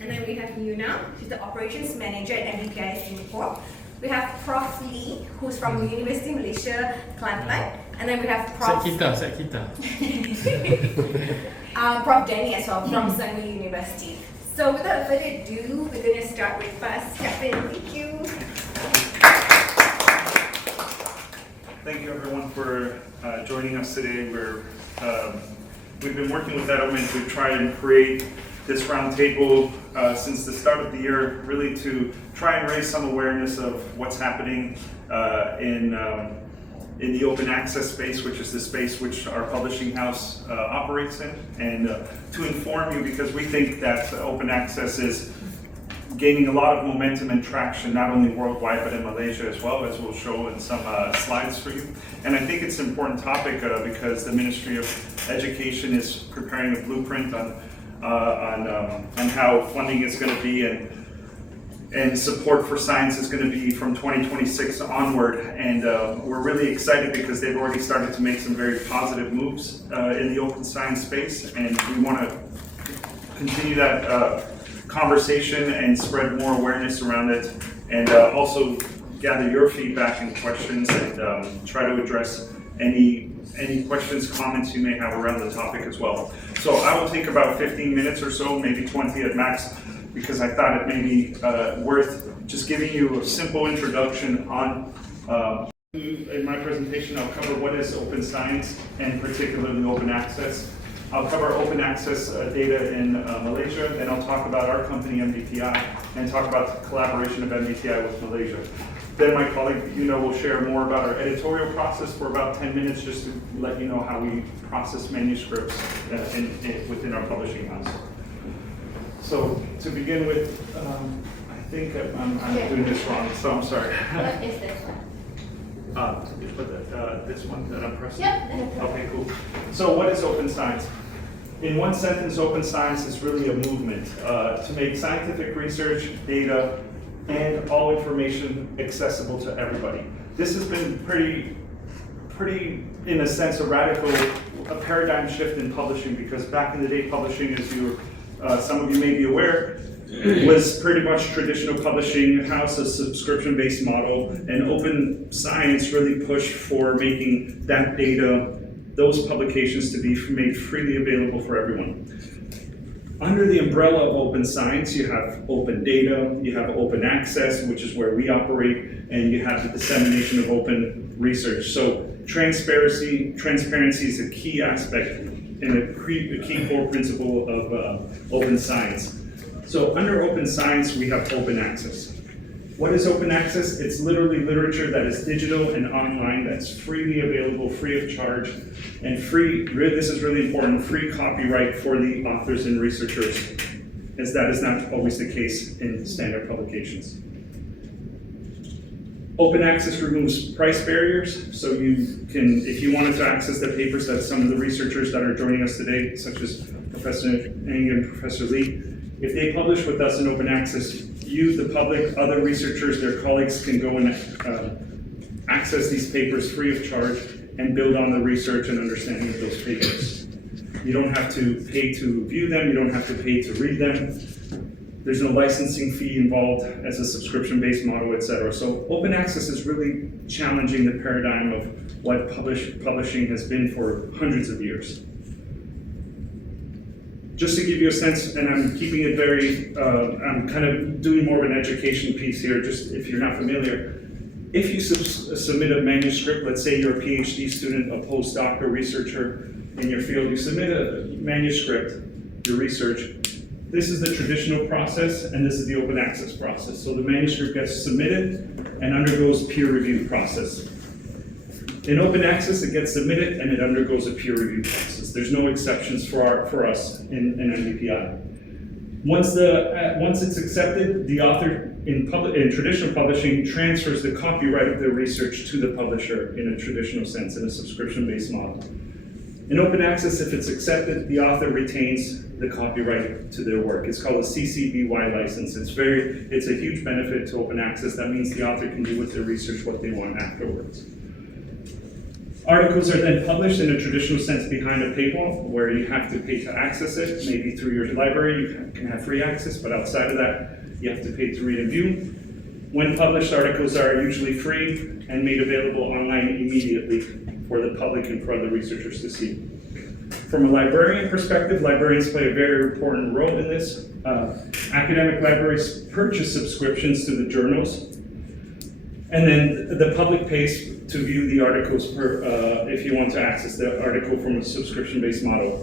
And then we have Yuna, she's the operations manager at MBPI Singapore. We have Prof. Lee, who's from the University of Malaysia, Kelantan. And then we have Prof. Set kita. Prof. Danny as well from Sunway University. So without further ado, we're going to start with first Captain. Thank you. Thank you everyone for joining us today. We've been working with Edelman to try and create this roundtable since the start of the year, really to try and raise some awareness of what's happening in the open access space, which is the space which our publishing house operates in, and to inform you, because we think that open access is gaining a lot of momentum and traction, not only worldwide, but in Malaysia as well, as we'll show in some slides for you. And I think it's an important topic because the Ministry of Education is preparing a blueprint on how funding is going to be and support for science is going to be from 2026 onward. And we're really excited because they've already started to make some very positive moves in the open science space, and we want to continue that conversation and spread more awareness around it, and also gather your feedback and questions, and try to address any questions, comments you may have around the topic as well. So I will take about 15 minutes or so, maybe 20 at max, because I thought it may be worth just giving you a simple introduction on. In my presentation, I'll cover what is open science, and particularly open access. I'll cover open access data in Malaysia, then I'll talk about our company, MBTI, and talk about the collaboration of MBTI with Malaysia. Then my colleague, will share more about our editorial process for about 10 minutes, just to let you know how we process manuscripts within our publishing house. So to begin with, I think I'm doing this wrong, so I'm sorry. What is this one? This one that I'm pressing? Yep. Okay, cool. So what is open science? In one sentence, open science is really a movement to make scientific research, data, and all information accessible to everybody. This has been pretty, in a sense, a paradigm shift in publishing, because back in the day, publishing, as some of you may be aware, was pretty much traditional publishing house, a subscription-based model, and open science really pushed for making that data, those publications, to be made freely available for everyone. Under the umbrella of open science, you have open data, you have open access, which is where we operate, and you have the dissemination of open research. So transparency is a key aspect and a key core principle of open science. So under open science, we have open access. What is open access? It's literally literature that is digital and online, that's freely available, free of charge, and free, this is really important, free copyright for the authors and researchers, as that is not always the case in standard publications. Open access removes price barriers, so you can, if you wanted to access the papers that some of the researchers that are joining us today, such as Professor Ng and Professor Lee, if they publish with us in open access, you, the public, other researchers, their colleagues can go and access these papers free of charge and build on the research and understanding of those papers. You don't have to pay to view them, you don't have to pay to read them. There's no licensing fee involved as a subscription-based model, etc. So open access is really challenging the paradigm of what publishing has been for hundreds of years. Just to give you a sense, and I'm keeping it very, I'm kind of doing more of an education piece here, just if you're not familiar. If you submit a manuscript, let's say you're a PhD student, a postdoc, or researcher in your field, you submit a manuscript, your research. This is the traditional process, and this is the open access process. So the manuscript gets submitted and undergoes peer review process. In open access, it gets submitted and it undergoes a peer review process. There's no exceptions for us in MBPI. Once it's accepted, the author in traditional publishing transfers the copyright of their research to the publisher in a traditional sense, in a subscription-based model. In open access, if it's accepted, the author retains the copyright to their work. It's called a CC BY license. It's a huge benefit to open access. That means the author can do with their research what they want afterwards. Articles are then published in a traditional sense behind a paywall, where you have to pay to access it. Maybe through your library, you can have free access, but outside of that, you have to pay to read and view. When published, articles are usually free and made available online immediately for the public and for other researchers to see. From a librarian perspective, librarians play a very important role in this. Academic libraries purchase subscriptions to the journals, and then the public pays to view the articles if you want to access the article from a subscription-based model.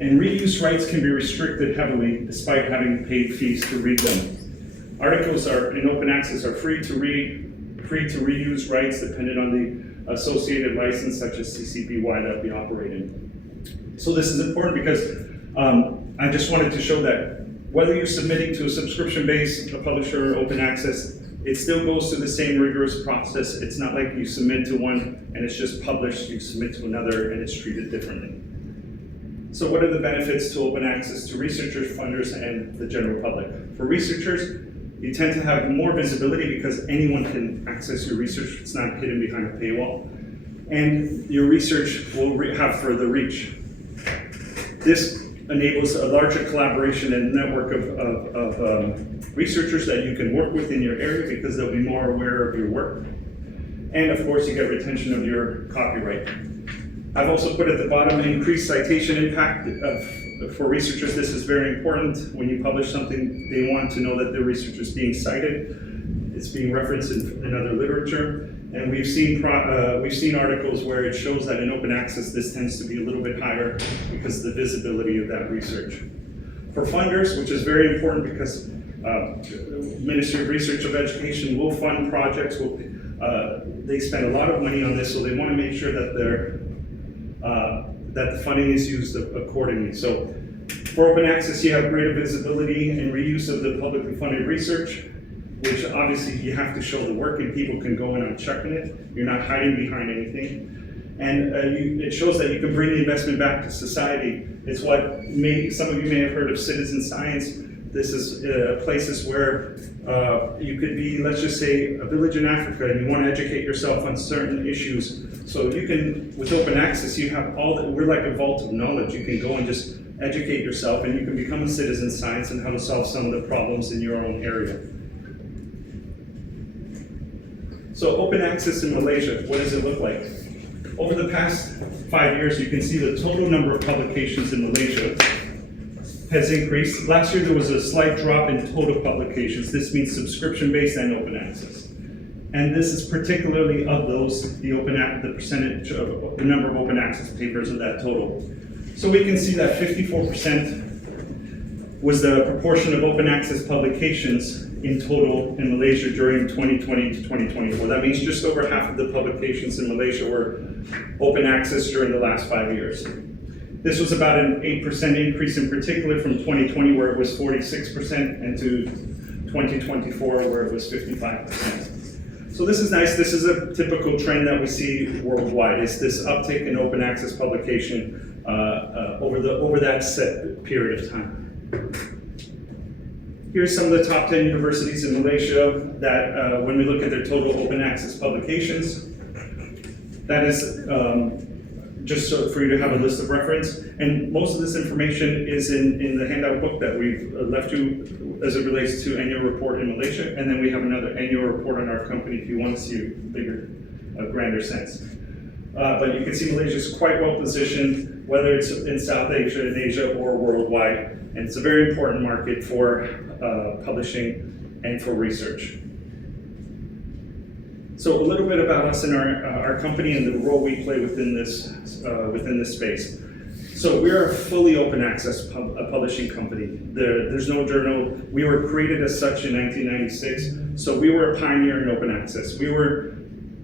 And reuse rights can be restricted heavily despite having paid fees to read them. Articles in open access are free to read, free to reuse rights dependent on the associated license such as CC BY that we operate in. So this is important because I just wanted to show that whether you're submitting to a subscription-based, a publisher, or open access, it still goes through the same rigorous process. It's not like you submit to one and it's just published, you submit to another and it's treated differently. So what are the benefits to open access to researchers, funders, and the general public? For researchers, you tend to have more visibility because anyone can access your research. It's not hidden behind a paywall. And your research will have further reach. This enables a larger collaboration and network of researchers that you can work with in your area because they'll be more aware of your work. And of course, you get retention of your copyright. I've also put at the bottom increased citation impact for researchers. This is very important. When you publish something, they want to know that their research is being cited. It's being referenced in other literature. And we've seen articles where it shows that in open access, this tends to be a little bit higher because of the visibility of that research. For funders, which is very important because Ministry of Research of Education will fund projects. They spend a lot of money on this, so they want to make sure that that the funding is used accordingly. So for open access, you have greater visibility and reuse of the publicly funded research, which obviously you have to show the work and people can go in on checking it. You're not hiding behind anything. And it shows that you can bring the investment back to society. It's what some of you may have heard of citizen science. This is places where you could be, let's just say, a village in Africa and you want to educate yourself on certain issues. So you can, with open access, you have we're like a vault of knowledge. You can go and just educate yourself and you can become a citizen science and how to solve some of the problems in your own area. So open access in Malaysia, what does it look like? Over the past 5 years, you can see the total number of publications in Malaysia has increased. Last year, there was a slight drop in total publications. This means subscription-based and open access. And this is particularly of those, the percentage of the number of open access papers of that total. So we can see that 54% was the proportion of open access publications in total in Malaysia during 2020 to 2024. That means just over half of the publications in Malaysia were open access during the last 5 years. This was about an 8% increase in particular from 2020 where it was 46% and to 2024 where it was 55%. So this is nice. This is a typical trend that we see worldwide. It's this uptick in open access publication over that set period of time. Here's some of the top 10 universities in Malaysia that, when we look at their total open access publications, that is just so for you to have a list of reference. And most of this information is in the handout book that we've left you as it relates to annual report in Malaysia. And then we have another annual report on our company if you want to see a bigger, grander sense. But you can see Malaysia is quite well positioned, whether it's in South Asia, in Asia, or worldwide. And it's a very important market for publishing and for research. So a little bit about us and our company and the role we play within this space. So we're a fully open access publishing company. There's no journal. We were created as such in 1996. So we were a pioneer in open access.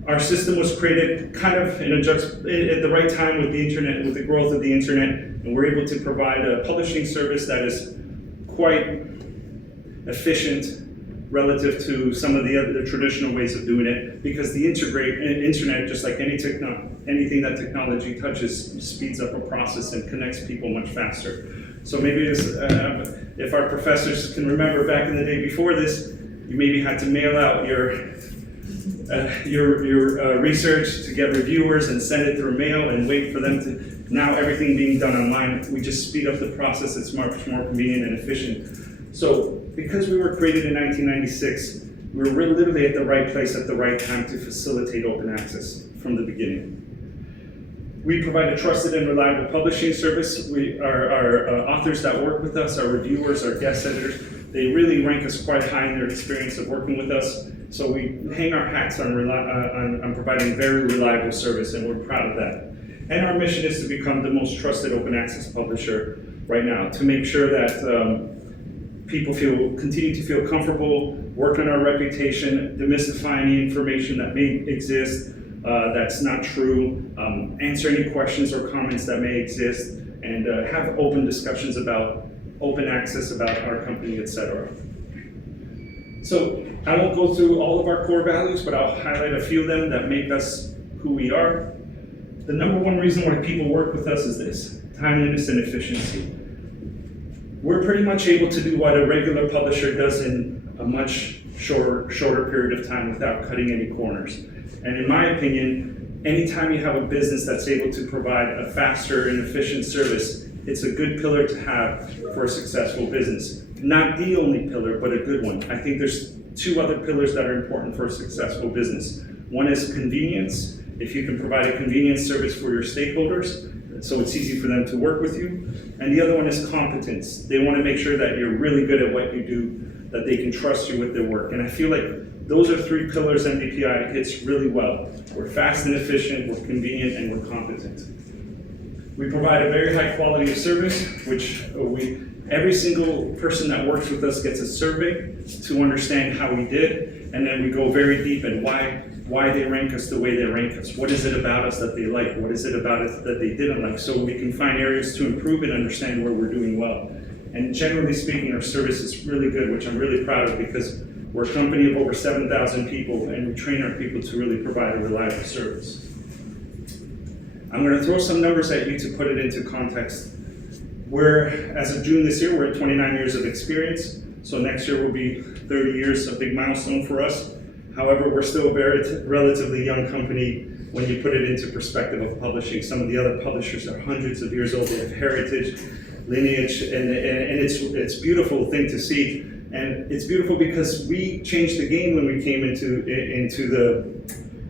Our system was created kind of at the right time with the internet, with the growth of the internet, and we're able to provide a publishing service that is quite efficient relative to some of the other traditional ways of doing it, because the internet, just like anything that technology touches, speeds up a process and connects people much faster. So maybe if our professors can remember back in the day before this, you maybe had to mail out your your research to get reviewers and send it through mail and wait for them to, now everything being done online, we just speed up the process. It's much more convenient and efficient. So because we were created in 1996, we were literally at the right place at the right time to facilitate open access from the beginning. We provide a trusted and reliable publishing service. Our authors that work with us, our reviewers, our guest editors, they really rank us quite high in their experience of working with us. So we hang our hats on providing very reliable service, and we're proud of that. And our mission is to become the most trusted open access publisher right now, to make sure that people continue to feel comfortable, work on our reputation, demystify any information that may exist that's not true, answer any questions or comments that may exist, and have open discussions about open access, about our company, etc. So I won't go through all of our core values, but I'll highlight a few of them that make us who we are. The number one reason why people work with us is this: timeliness and efficiency. We're pretty much able to do what a regular publisher does in a much shorter period of time without cutting any corners. And in my opinion, anytime you have a business that's able to provide a faster and efficient service, it's a good pillar to have for a successful business. Not the only pillar, but a good one. I think there's two other pillars that are important for a successful business. One is convenience. If you can provide a convenient service for your stakeholders, so it's easy for them to work with you. And the other one is competence. They want to make sure that you're really good at what you do, that they can trust you with their work. And I feel like those are three pillars MBPI hits really well. We're fast and efficient, we're convenient, and we're competent. We provide a very high quality of service, which every single person that works with us gets a survey to understand how we did, and then we go very deep in why they rank us the way they rank us. What is it about us that they like? What is it about us that they didn't like? So we can find areas to improve and understand where we're doing well. And generally speaking, our service is really good, which I'm really proud of, because we're a company of over 7,000 people, and we train our people to really provide a reliable service. I'm going to throw some numbers at you to put it into context. As of June this year, we're at 29 years of experience. So next year will be 30 years, a big milestone for us. However, we're still a very relatively young company when you put it into perspective of publishing. Some of the other publishers are hundreds of years old. They have heritage, lineage, and it's a beautiful thing to see. And it's beautiful because we changed the game when we came into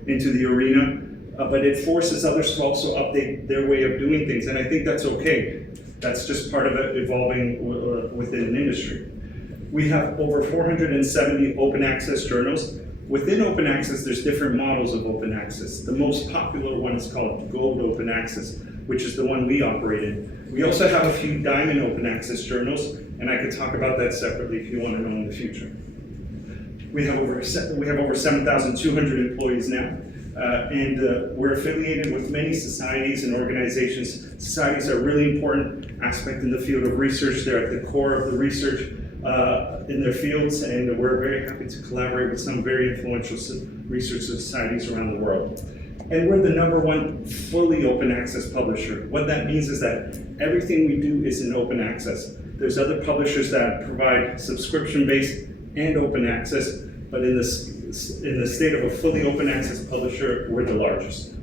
the arena. But it forces others to also update their way of doing things, and I think that's okay. That's just part of it evolving within an industry. We have over 470 open access journals. Within open access, there's different models of open access. The most popular one is called Gold Open Access, which is the one we operate in. We also have a few Diamond Open Access journals, and I could talk about that separately if you want to know in the future. We have over 7,200 employees now. We're affiliated with many societies and organizations. Societies are a really important aspect in the field of research. They're at the core of the research in their fields, and we're very happy to collaborate with some very influential research societies around the world. And we're the #1 fully open access publisher. What that means is that everything we do is in open access. There's other publishers that provide subscription-based and open access, but in the state of a fully open access publisher, we're the largest.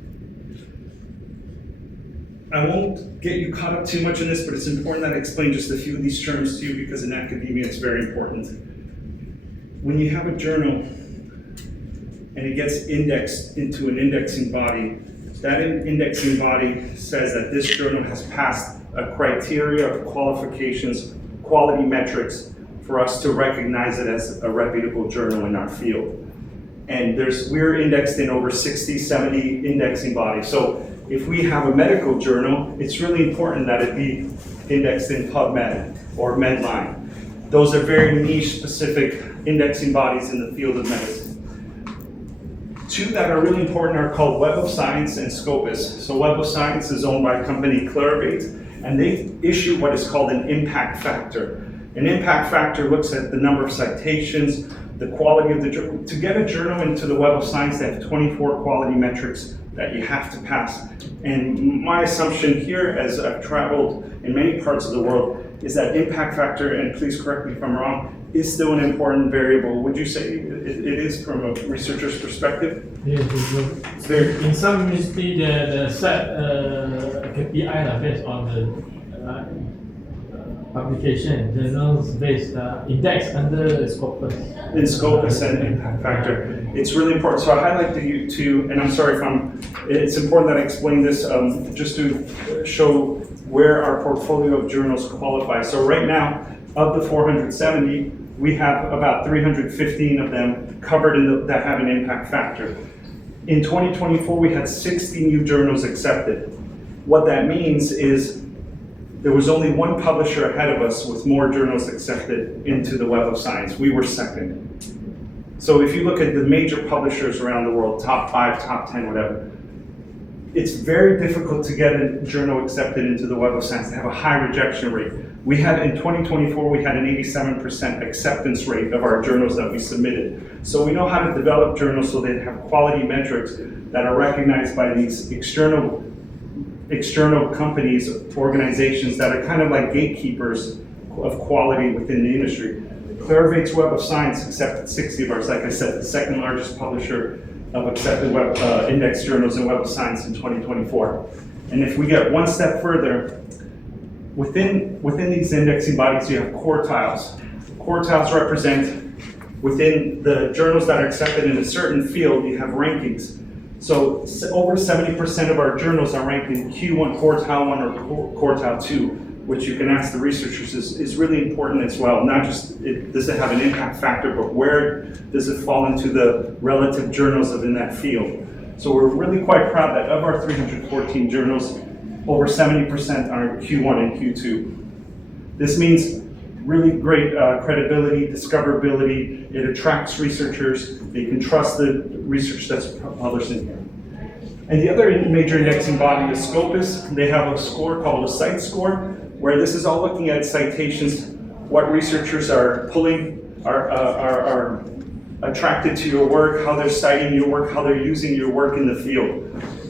I won't get you caught up too much in this, but it's important that I explain just a few of these terms to you, because in academia it's very important. When you have a journal and it gets indexed into an indexing body, that indexing body says that this journal has passed a criteria of qualifications, quality metrics, for us to recognize it as a reputable journal in our field. And we're indexed in over 60, 70 indexing bodies. So if we have a medical journal, it's really important that it be indexed in PubMed or Medline. Those are very niche specific indexing bodies in the field of medicine. Two that are really important are called Web of Science and Scopus. So Web of Science is owned by a company, Clarivate, and they issue what is called an impact factor. An impact factor looks at the number of citations, the quality of the journal. To get a journal into the Web of Science, they have 24 quality metrics that you have to pass. And my assumption here, as I've traveled in many parts of the world, is that impact factor, and please correct me if I'm wrong, is still an important variable. Would you say it is from a researcher's perspective? Yes, in some university, the set KPI are based on the publication, journals based index under Scopus. In Scopus and impact factor. It's really important. So I highlight you to, and I'm sorry if it's important that I explain this just to show where our portfolio of journals qualify. So right now, of the 470, we have about 315 of them covered that have an impact factor. In 2024, we had 60 new journals accepted. What that means is there was only one publisher ahead of us with more journals accepted into the Web of Science. We were second. So if you look at the major publishers around the world, top 5, top 10, whatever, it's very difficult to get a journal accepted into the Web of Science. They have a high rejection rate. We had, in 2024, we had an 87% acceptance rate of our journals that we submitted. So we know how to develop journals so they have quality metrics that are recognized by these external companies, organizations that are kind of like gatekeepers of quality within the industry. Clarivate's Web of Science accepted 60 of ours, like I said, the second largest publisher of accepted web index journals in Web of Science in 2024. And if we get one step further, within these indexing bodies, you have quartiles. Quartiles represent, within the journals that are accepted in a certain field, you have rankings. So over 70% of our journals are ranked in Q1, quartile 1, or quartile 2, which you can ask the researchers is really important as well. Not just does it have an impact factor, but where does it fall into the relative journals in that field. So we're really quite proud that of our 314 journals, over 70% are Q1 and Q2. This means really great credibility, discoverability. It attracts researchers. They can trust the research that's published in here. And the other major indexing body is Scopus. They have a score called a cite score, where this is all looking at citations, what researchers are pulling, are attracted to your work, how they're citing your work, how they're using your work in the field.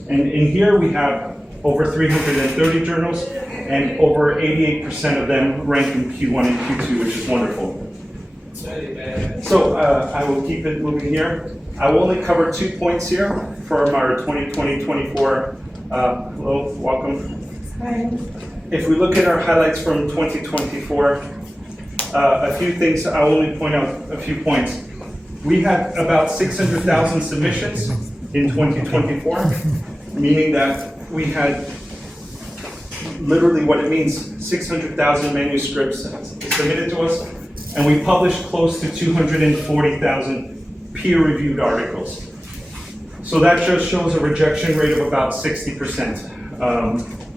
And in here we have over 330 journals, and over 88% of them rank in Q1 and Q2, which is wonderful. So I will keep it moving here. I will only cover 2 points here from our 2020-24. Hello, welcome. Hi. If we look at our highlights from 2024, a few things, I'll only point out a few points. We had about 600,000 submissions in 2024, meaning that we had literally what it means, 600,000 manuscripts submitted to us, and we published close to 240,000 peer-reviewed articles. So that just shows a rejection rate of about 60%.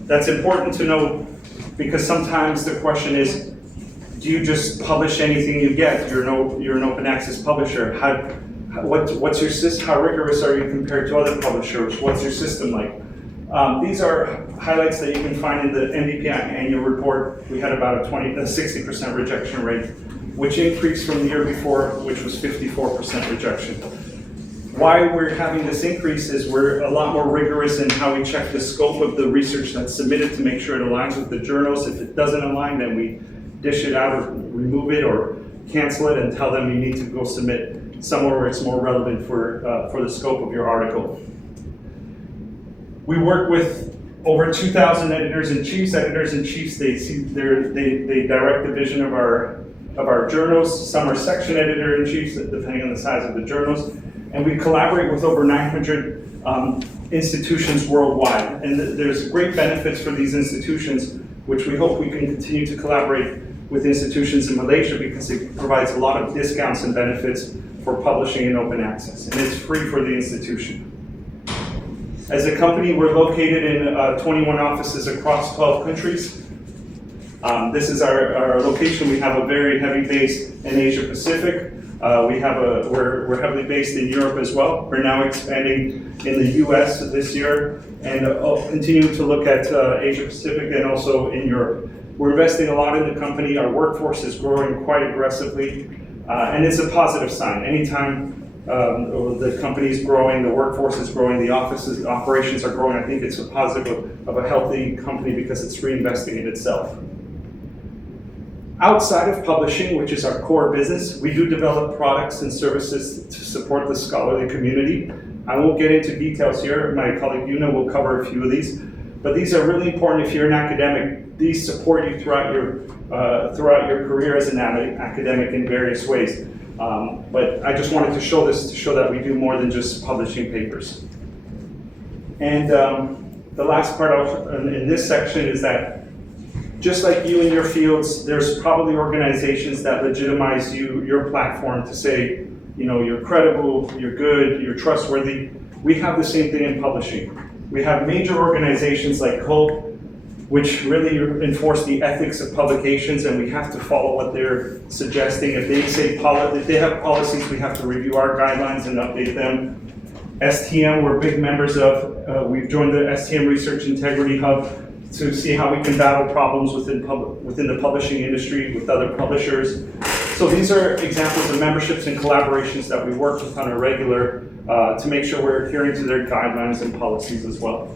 That's important to know because sometimes the question is, do you just publish anything you get? You're an open access publisher. What's your system? How rigorous are you compared to other publishers? What's your system like? These are highlights that you can find in the MDPI annual report. We had about a 60% rejection rate, which increased from the year before, which was 54% rejection. Why we're having this increase is we're a lot more rigorous in how we check the scope of the research that's submitted to make sure it aligns with the journals. If it doesn't align, then we dish it out or remove it or cancel it and tell them you need to go submit somewhere where it's more relevant for the scope of your article. We work with over 2,000 editors-in-chiefs. Editors-in-chiefs, they direct the vision of our journals. Some are section editor-in-chiefs, depending on the size of the journals. And we collaborate with over 900 institutions worldwide. And there's great benefits for these institutions, which we hope we can continue to collaborate with institutions in Malaysia because it provides a lot of discounts and benefits for publishing in open access. And it's free for the institution. As a company, we're located in 21 offices across 12 countries. This is our location. We have a very heavy base in Asia Pacific. We're heavily based in Europe as well. We're now expanding in the US this year and continuing to look at Asia Pacific and also in Europe. We're investing a lot in the company. Our workforce is growing quite aggressively, and it's a positive sign. Anytime the company is growing, the workforce is growing, the operations are growing, I think it's a positive of a healthy company because it's reinvesting in itself. Outside of publishing, which is our core business, we do develop products and services to support the scholarly community. I won't get into details here. My colleague Yuna will cover a few of these, but these are really important if you're an academic. These support you throughout your career as an academic in various ways. But I just wanted to show this to show that we do more than just publishing papers. And the last part in this section is that just like you in your fields, there's probably organizations that legitimize your platform to say, you know, you're credible, you're good, you're trustworthy. We have the same thing in publishing. We have major organizations like COPE, which really enforce the ethics of publications, and we have to follow what they're suggesting. If they say if they have policies, we have to review our guidelines and update them. STM, we're big members of. We've joined the STM Research Integrity Hub to see how we can battle problems within the publishing industry with other publishers. So these are examples of memberships and collaborations that we work with on a regular to make sure we're adhering to their guidelines and policies as well.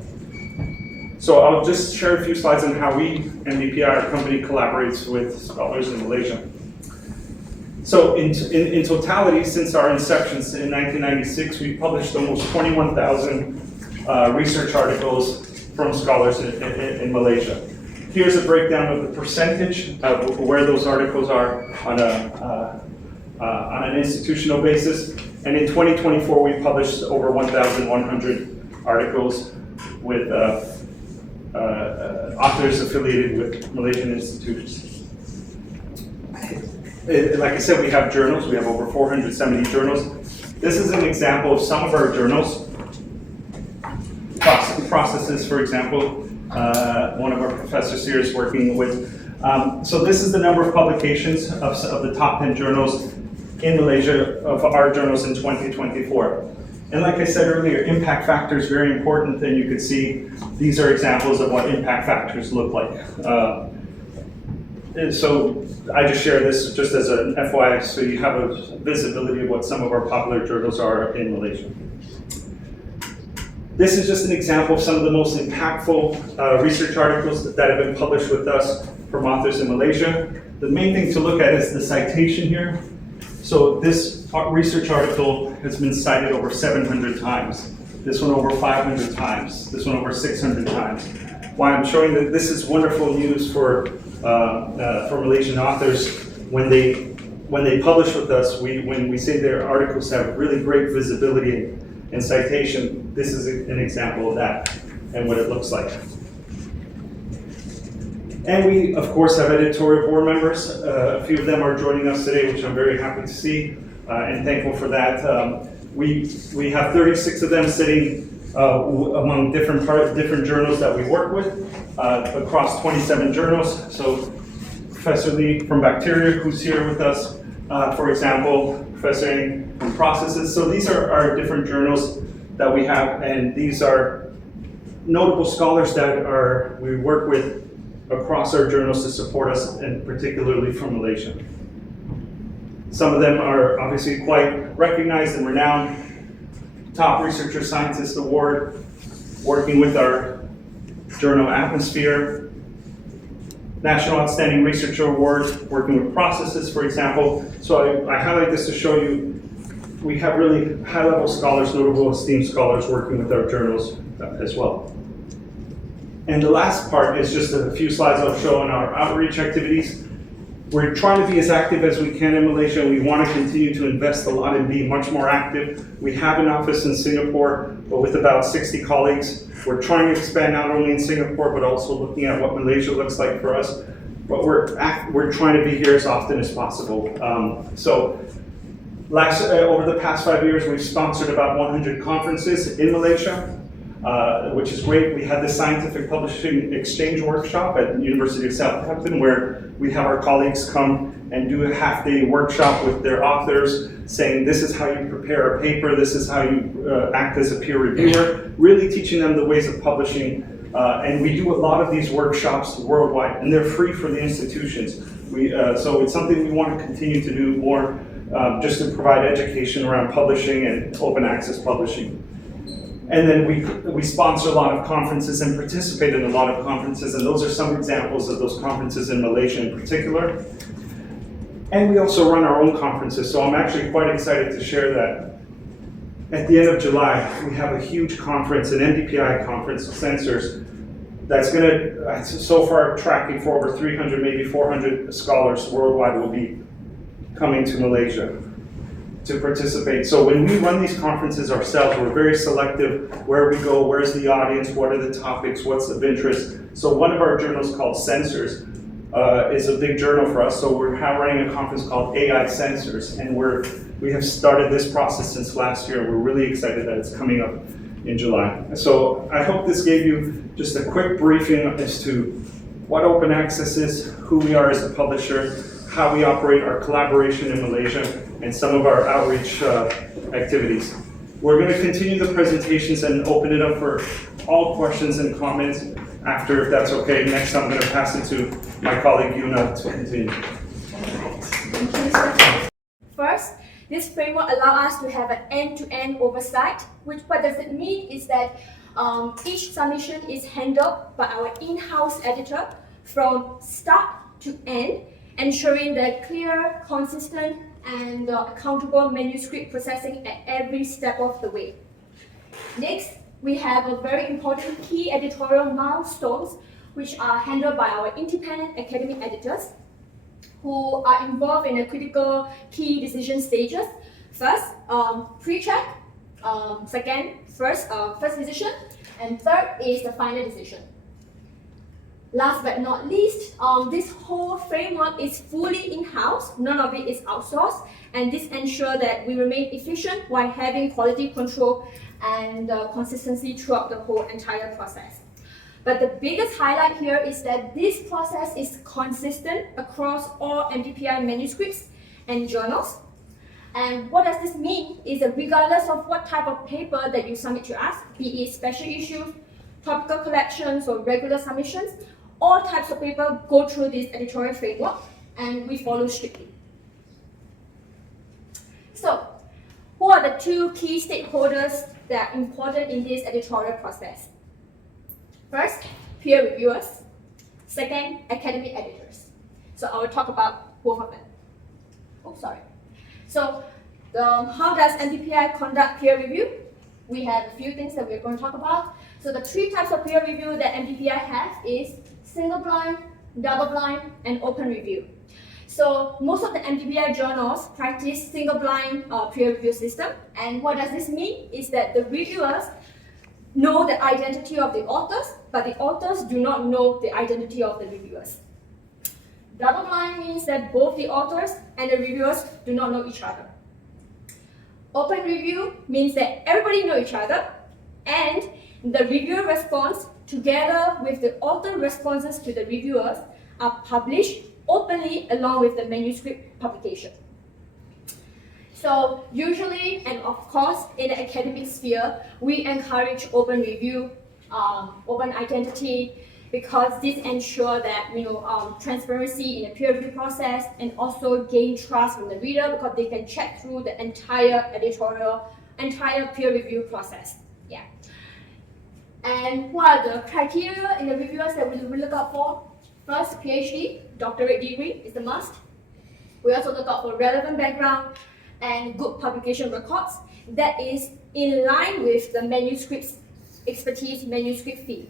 So I'll just share a few slides on how we, MBPI, our company, collaborates with scholars in Malaysia. So in totality, since our inception in 1996, we've published almost 21,000 research articles from scholars in Malaysia. Here's a breakdown of the percentage of where those articles are on an institutional basis. And in 2024, we published over 1,100 articles with authors affiliated with Malaysian institutions. Like I said, we have journals. We have over 470 journals. This is an example of some of our journals. Processes, for example, one of our professors here is working with. So this is the number of publications of the top 10 journals in Malaysia, of our journals in 2024. And like I said earlier, impact factor is very important, and you can see these are examples of what impact factors look like. So I just share this just as an FYI, so you have a visibility of what some of our popular journals are in Malaysia. This is just an example of some of the most impactful research articles that have been published with us from authors in Malaysia. The main thing to look at is the citation here. So this research article has been cited over 700 times. This one over 500 times. This one over 600 times. Why I'm showing that this is wonderful news for Malaysian authors when they publish with us. When we say their articles have really great visibility and citation, this is an example of that and what it looks like. And we, of course, have editorial board members. A few of them are joining us today, which I'm very happy to see and thankful for that. We have 36 of them sitting among different journals that we work with across 27 journals. So Professor Lee from Bacteria, who's here with us, for example, Professor Ng from Processes. So these are our different journals that we have, and these are notable scholars that we work with across our journals to support us, and particularly from Malaysia. Some of them are obviously quite recognized and renowned. Top Researcher Scientist Award, working with our journal Atmosphere. National Outstanding Researcher Award, working with Processes, for example. So I highlight this to show you we have really high-level scholars, notable esteemed scholars working with our journals as well. And the last part is just a few slides I'll show on our outreach activities. We're trying to be as active as we can in Malaysia. We want to continue to invest a lot and be much more active. We have an office in Singapore, but with about 60 colleagues. We're trying to expand not only in Singapore, but also looking at what Malaysia looks like for us. But we're trying to be here as often as possible. Over the past 5 years, we've sponsored about 100 conferences in Malaysia. Which is great. We had the Scientific Publishing Exchange Workshop at the University of Southampton, where we have our colleagues come and do a half-day workshop with their authors, saying this is how you prepare a paper, this is how you act as a peer reviewer, really teaching them the ways of publishing. And we do a lot of these workshops worldwide, and they're free for the institutions. So it's something we want to continue to do more, just to provide education around publishing and open access publishing. And then we sponsor a lot of conferences and participate in a lot of conferences, and those are some examples of those conferences in Malaysia in particular. And we also run our own conferences, so I'm actually quite excited to share that. At the end of July, we have a huge conference, an MDPI conference of censors, that's going to, so far tracking for over 300, maybe 400 scholars worldwide will be coming to Malaysia to participate. So when we run these conferences ourselves, we're very selective where we go, where's the audience, what are the topics, what's of interest. So one of our journals called Censors is a big journal for us. So we're running a conference called AI Censors, and we have started this process since last year. We're really excited that it's coming up in July. So I hope this gave you just a quick briefing as to what open access is, who we are as a publisher, how we operate our collaboration in Malaysia, and some of our outreach activities. We're going to continue the presentations and open it up for all questions and comments after, if that's okay. Next, I'm going to pass it to my colleague Yuna to continue. First, this framework allows us to have an end-to-end oversight, which what does it mean is that each submission is handled by our in-house editor from start to end, ensuring that clear, consistent, and accountable manuscript processing at every step of the way. Next, we have a very important key editorial milestones which are handled by our independent academic editors who are involved in the critical key decision stages. First, pre-check, second, first decision, and third is the final decision. Last but not least, this whole framework is fully in-house, none of it is outsourced, and this ensures that we remain efficient while having quality control and consistency throughout the whole entire process. But the biggest highlight here is that this process is consistent across all MDPI manuscripts and journals. And what does this mean is that regardless of what type of paper that you submit to us, be it special issues, topical collections, or regular submissions, all types of paper go through this editorial framework and we follow strictly. So, who are the two key stakeholders that are important in this editorial process? First, peer reviewers. Second, academic editors. So I will talk about both of them. Oh, sorry. So, how does MDPI conduct peer review? We have a few things that we're going to talk about. So the three types of peer review that MDPI has is single blind, double blind, and open review. So most of the MDPI journals practice single blind peer review system. And what does this mean is that the reviewers know the identity of the authors, but the authors do not know the identity of the reviewers. Double blind means that both the authors and the reviewers do not know each other. Open review means that everybody knows each other, and the reviewer response together with the author responses to the reviewers are published openly along with the manuscript publication. So usually, and of course, in the academic sphere, we encourage open review, open identity, because this ensures that transparency in the peer review process and also gain trust from the reader because they can check through the entire peer review process. Yeah. And what are the criteria in the reviewers that we look out for? First, PhD, doctorate degree is the must. We also look out for relevant background and good publication records that is in line with the manuscript's expertise, manuscript field.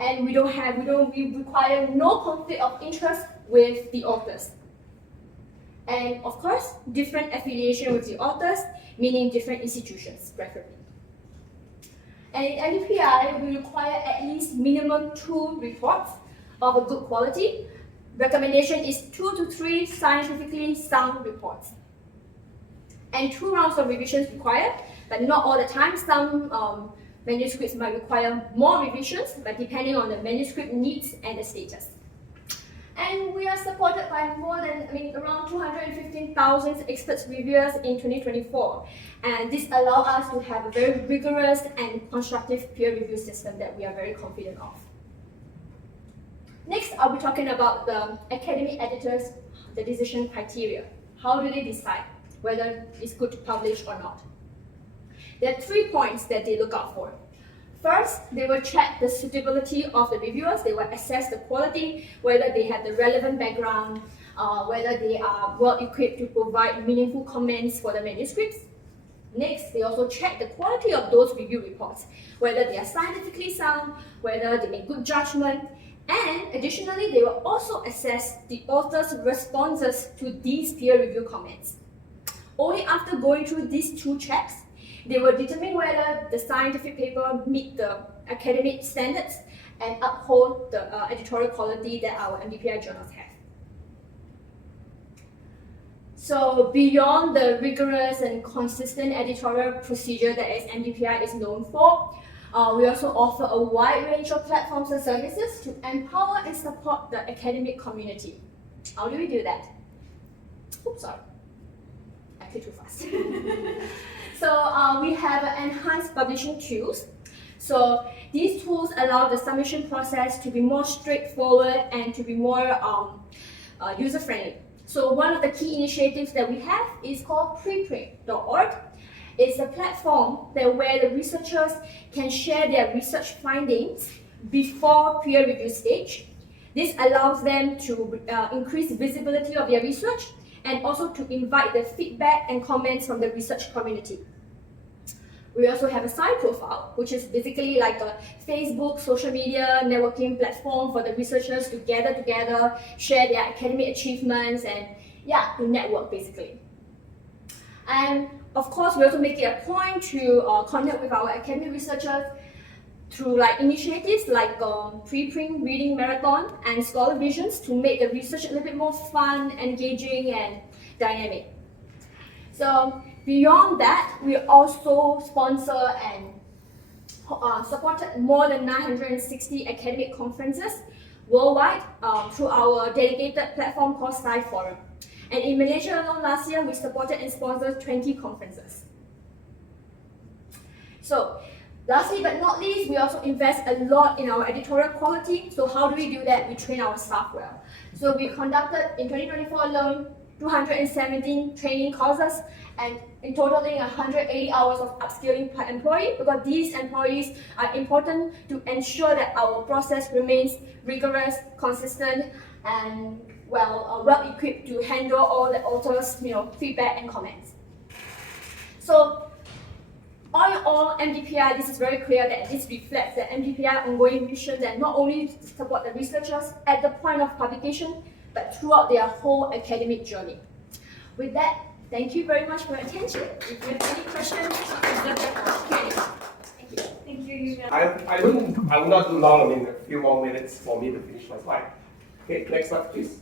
And we require no conflict of interest with the authors. And of course, different affiliation with the authors, meaning different institutions, preferably. And in MDPI, we require at least minimum 2 reports of a good quality. Recommendation is 2 to 3 scientifically sound reports. And 2 rounds of revisions required, but not all the time. Some manuscripts might require more revisions, but depending on the manuscript needs and the status. And we are supported by around 215,000 expert reviewers in 2024. And this allows us to have a very rigorous and constructive peer review system that we are very confident of. Next, I'll be talking about the academic editors, the decision criteria. How do they decide whether it's good to publish or not? There are 3 points that they look out for. First, they will check the suitability of the reviewers. They will assess the quality, whether they have the relevant background, whether they are well equipped to provide meaningful comments for the manuscripts. Next, they also check the quality of those review reports, whether they are scientifically sound, whether they make good judgment, and additionally, they will also assess the author's responses to these peer review comments. Only after going through these two checks, they will determine whether the scientific paper meet the academic standards and uphold the editorial quality that our MDPI journals have. So beyond the rigorous and consistent editorial procedure that MDPI is known for, we also offer a wide range of platforms and services to empower and support the academic community. How do we do that? Oops, sorry. I clicked too fast. So we have enhanced publishing tools. So these tools allow the submission process to be more straightforward and to be more user-friendly. So one of the key initiatives that we have is called preprint.org. It's a platform where the researchers can share their research findings before peer review stage. This allows them to increase visibility of their research and also to invite the feedback and comments from the research community. We also have a side profile, which is basically like a Facebook, social media, networking platform for the researchers to gather together, share their academic achievements, and to network basically. And of course, we also make it a point to connect with our academic researchers through initiatives like preprint reading marathon and scholar visions to make the research a little bit more fun, engaging, and dynamic. So beyond that, we also sponsor and supported more than 960 academic conferences worldwide through our dedicated platform called Sci Forum. And in Malaysia alone last year, we supported and sponsored 20 conferences. So lastly but not least, we also invest a lot in our editorial quality. So how do we do that? We train our staff well. So we conducted in 2024 alone 217 training courses and in totaling 180 hours of upskilling per employee, because these employees are important to ensure that our process remains rigorous, consistent, and well equipped to handle all the authors' feedback and comments. So all in all, MDPI, this is very clear that this reflects the MDPI ongoing mission that not only support the researchers at the point of publication, but throughout their whole academic journey. With that, thank you very much for your attention. If you have any questions, reserve them for Q&A. Thank you. Thank you. I will not do long, a few more minutes for me to finish my slide. Okay, next slide, please.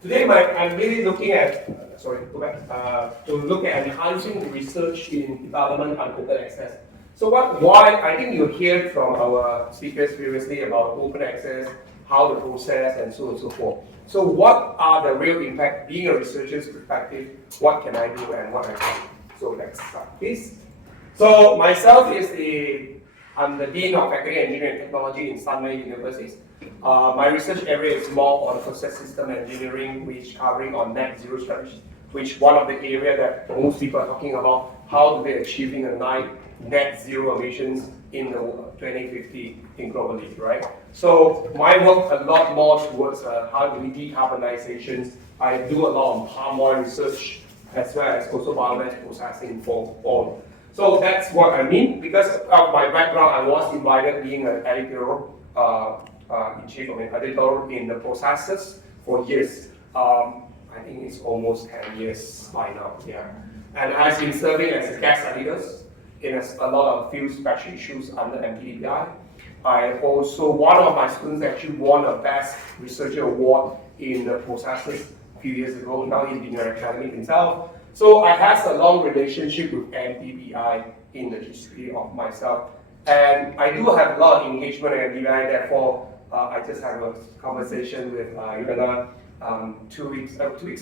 Today, I'm really looking at, to look at enhancing the research in development and open access. So why, I think you heard from our speakers previously about open access, how the process, and so on and so forth. So what are the real impact, being a researcher's perspective, what can I do and what I can do? So next slide, please. So myself I'm the Dean of Faculty Engineering and Technology in Sunway University. My research area is more on process system engineering, which covering on net zero strategy, which one of the area that most people are talking about, how do they achieving a net zero emissions in the 2050 in globally, right? So my work a lot more towards how do we decarbonizations. I do a lot on palm oil research as well as also biomass processing for all. So that's what I mean. Because of my background, I was invited being an editor in chief of an editor in the processes for years. I think it's almost 10 years by now. Yeah, and I've been serving as a guest editor in a lot of field special issues under MPDPI. One of my students actually won a Best Researcher Award in the processes a few years ago. Now he's been an academic himself. So I have a long relationship with MPDPI in the history of myself. And I do have a lot of engagement at MPDPI, therefore I just had a conversation with Yuna 2 weeks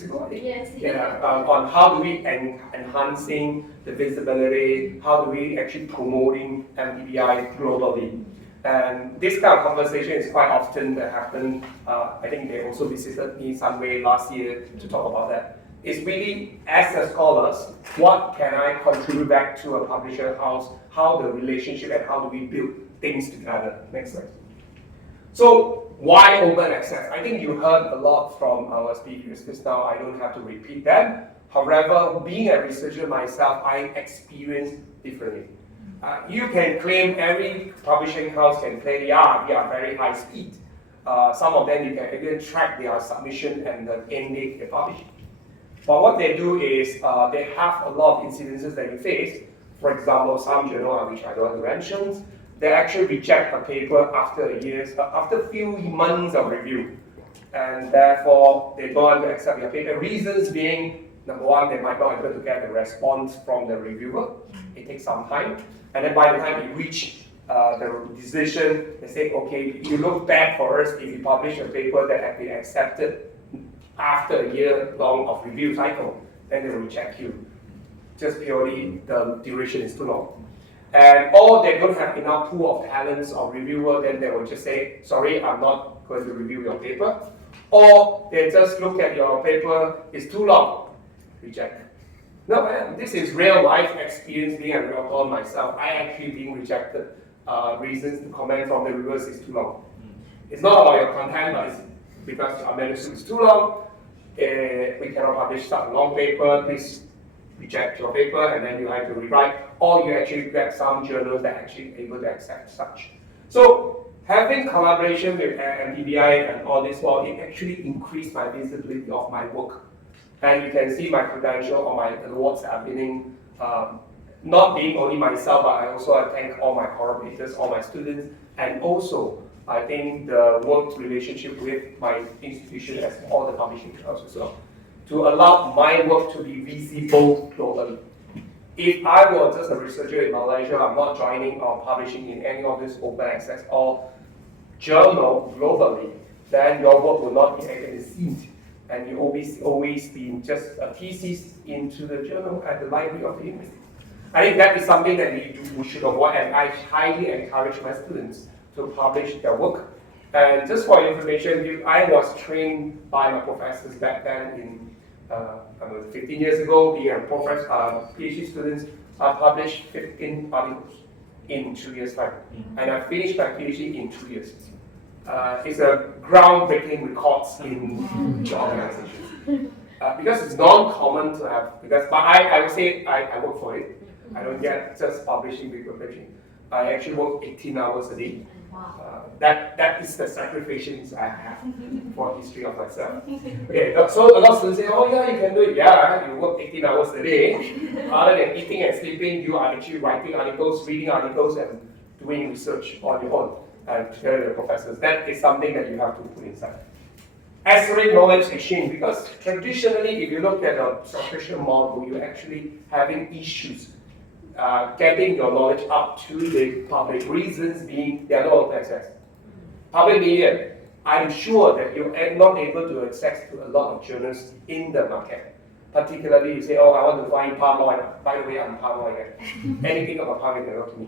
ago, I think. Yes. Yeah, on how do we enhancing the visibility, how do we actually promoting MPDPI globally. And this kind of conversation is quite often that happen. I think they also visited me some way last year to talk about that. It's really, as a scholars, what can I contribute back to a publisher house, how the relationship and how do we build things together. Next slide. So Why open access? I think you heard a lot from our speakers just now. I don't have to repeat them. However, being a researcher myself, I experience differently. You can claim, every publishing house can claim, yeah, we are very high speed. Some of them you can even track their submission and the end date they publish. But what they do is they have a lot of incidences that you face. For example, some journal, which I don't want to mention, they actually reject a paper after a few months of review. And therefore, they don't want to accept your paper. Reasons being, number one, they might not be able to get a response from the reviewer. It takes some time. And then by the time you reach the decision, they say, okay, you look bad for us if you publish a paper that has been accepted after a year long of review cycle, then they will reject you. Just purely the duration is too long. And or they don't have enough pool of talents or reviewer, then they will just say, sorry, I'm not going to review your paper. Or they just look at your paper, it's too long, reject. No, this is real life experience being a real author myself. I actually being rejected. Reasons to comment from the reviewers is too long. It's not about your content, but it's because our manuscript is too long. We cannot publish such a long paper. Please reject your paper, and then you have to rewrite. Or you actually get some journals that actually able to accept such. So having collaboration with MPBI and all this, well, it actually increased my visibility of my work. And you can see my credential or my awards that I'm winning. Not being only myself, but I also thank all my collaborators, all my students, and also I think the work relationship with my institution as all the publishing houses as well, to allow my work to be visible globally. If I were just a researcher in Malaysia, I'm not joining or publishing in any of this open access or journal globally, then your work will not be able to seen. And you always been just a thesis into the journal at the library of the university. I think that is something that we should avoid, and I highly encourage my students to publish their work. And just for your information, I was trained by my professors back then in 15 years ago, being a professor, PhD students. I published 15 articles in 2 years' time, and I finished my PhD in 2 years. It's a groundbreaking records in the organization. Because it's non-common to have, but I would say I work for it. I don't get just publishing, publishing. I actually work 18 hours a day. That is the sacrifices I have for history of myself. Okay, so a lot of students say, oh yeah, you can do it. Yeah, you work 18 hours a day. Other than eating and sleeping, you are actually writing articles, reading articles, and doing research on your own. And together with the professors. That is something that you have to put inside. Accelerate knowledge exchange, because traditionally, if you look at a subscription model, you're actually having issues getting your knowledge up to the public. Reasons being they are not open access. Public media, I'm sure that you are not able to access to a lot of journals in the market. Particularly, you say, oh, I want to find palm oil. By the way, I'm palm oil. Anything about palm oil, talk to me.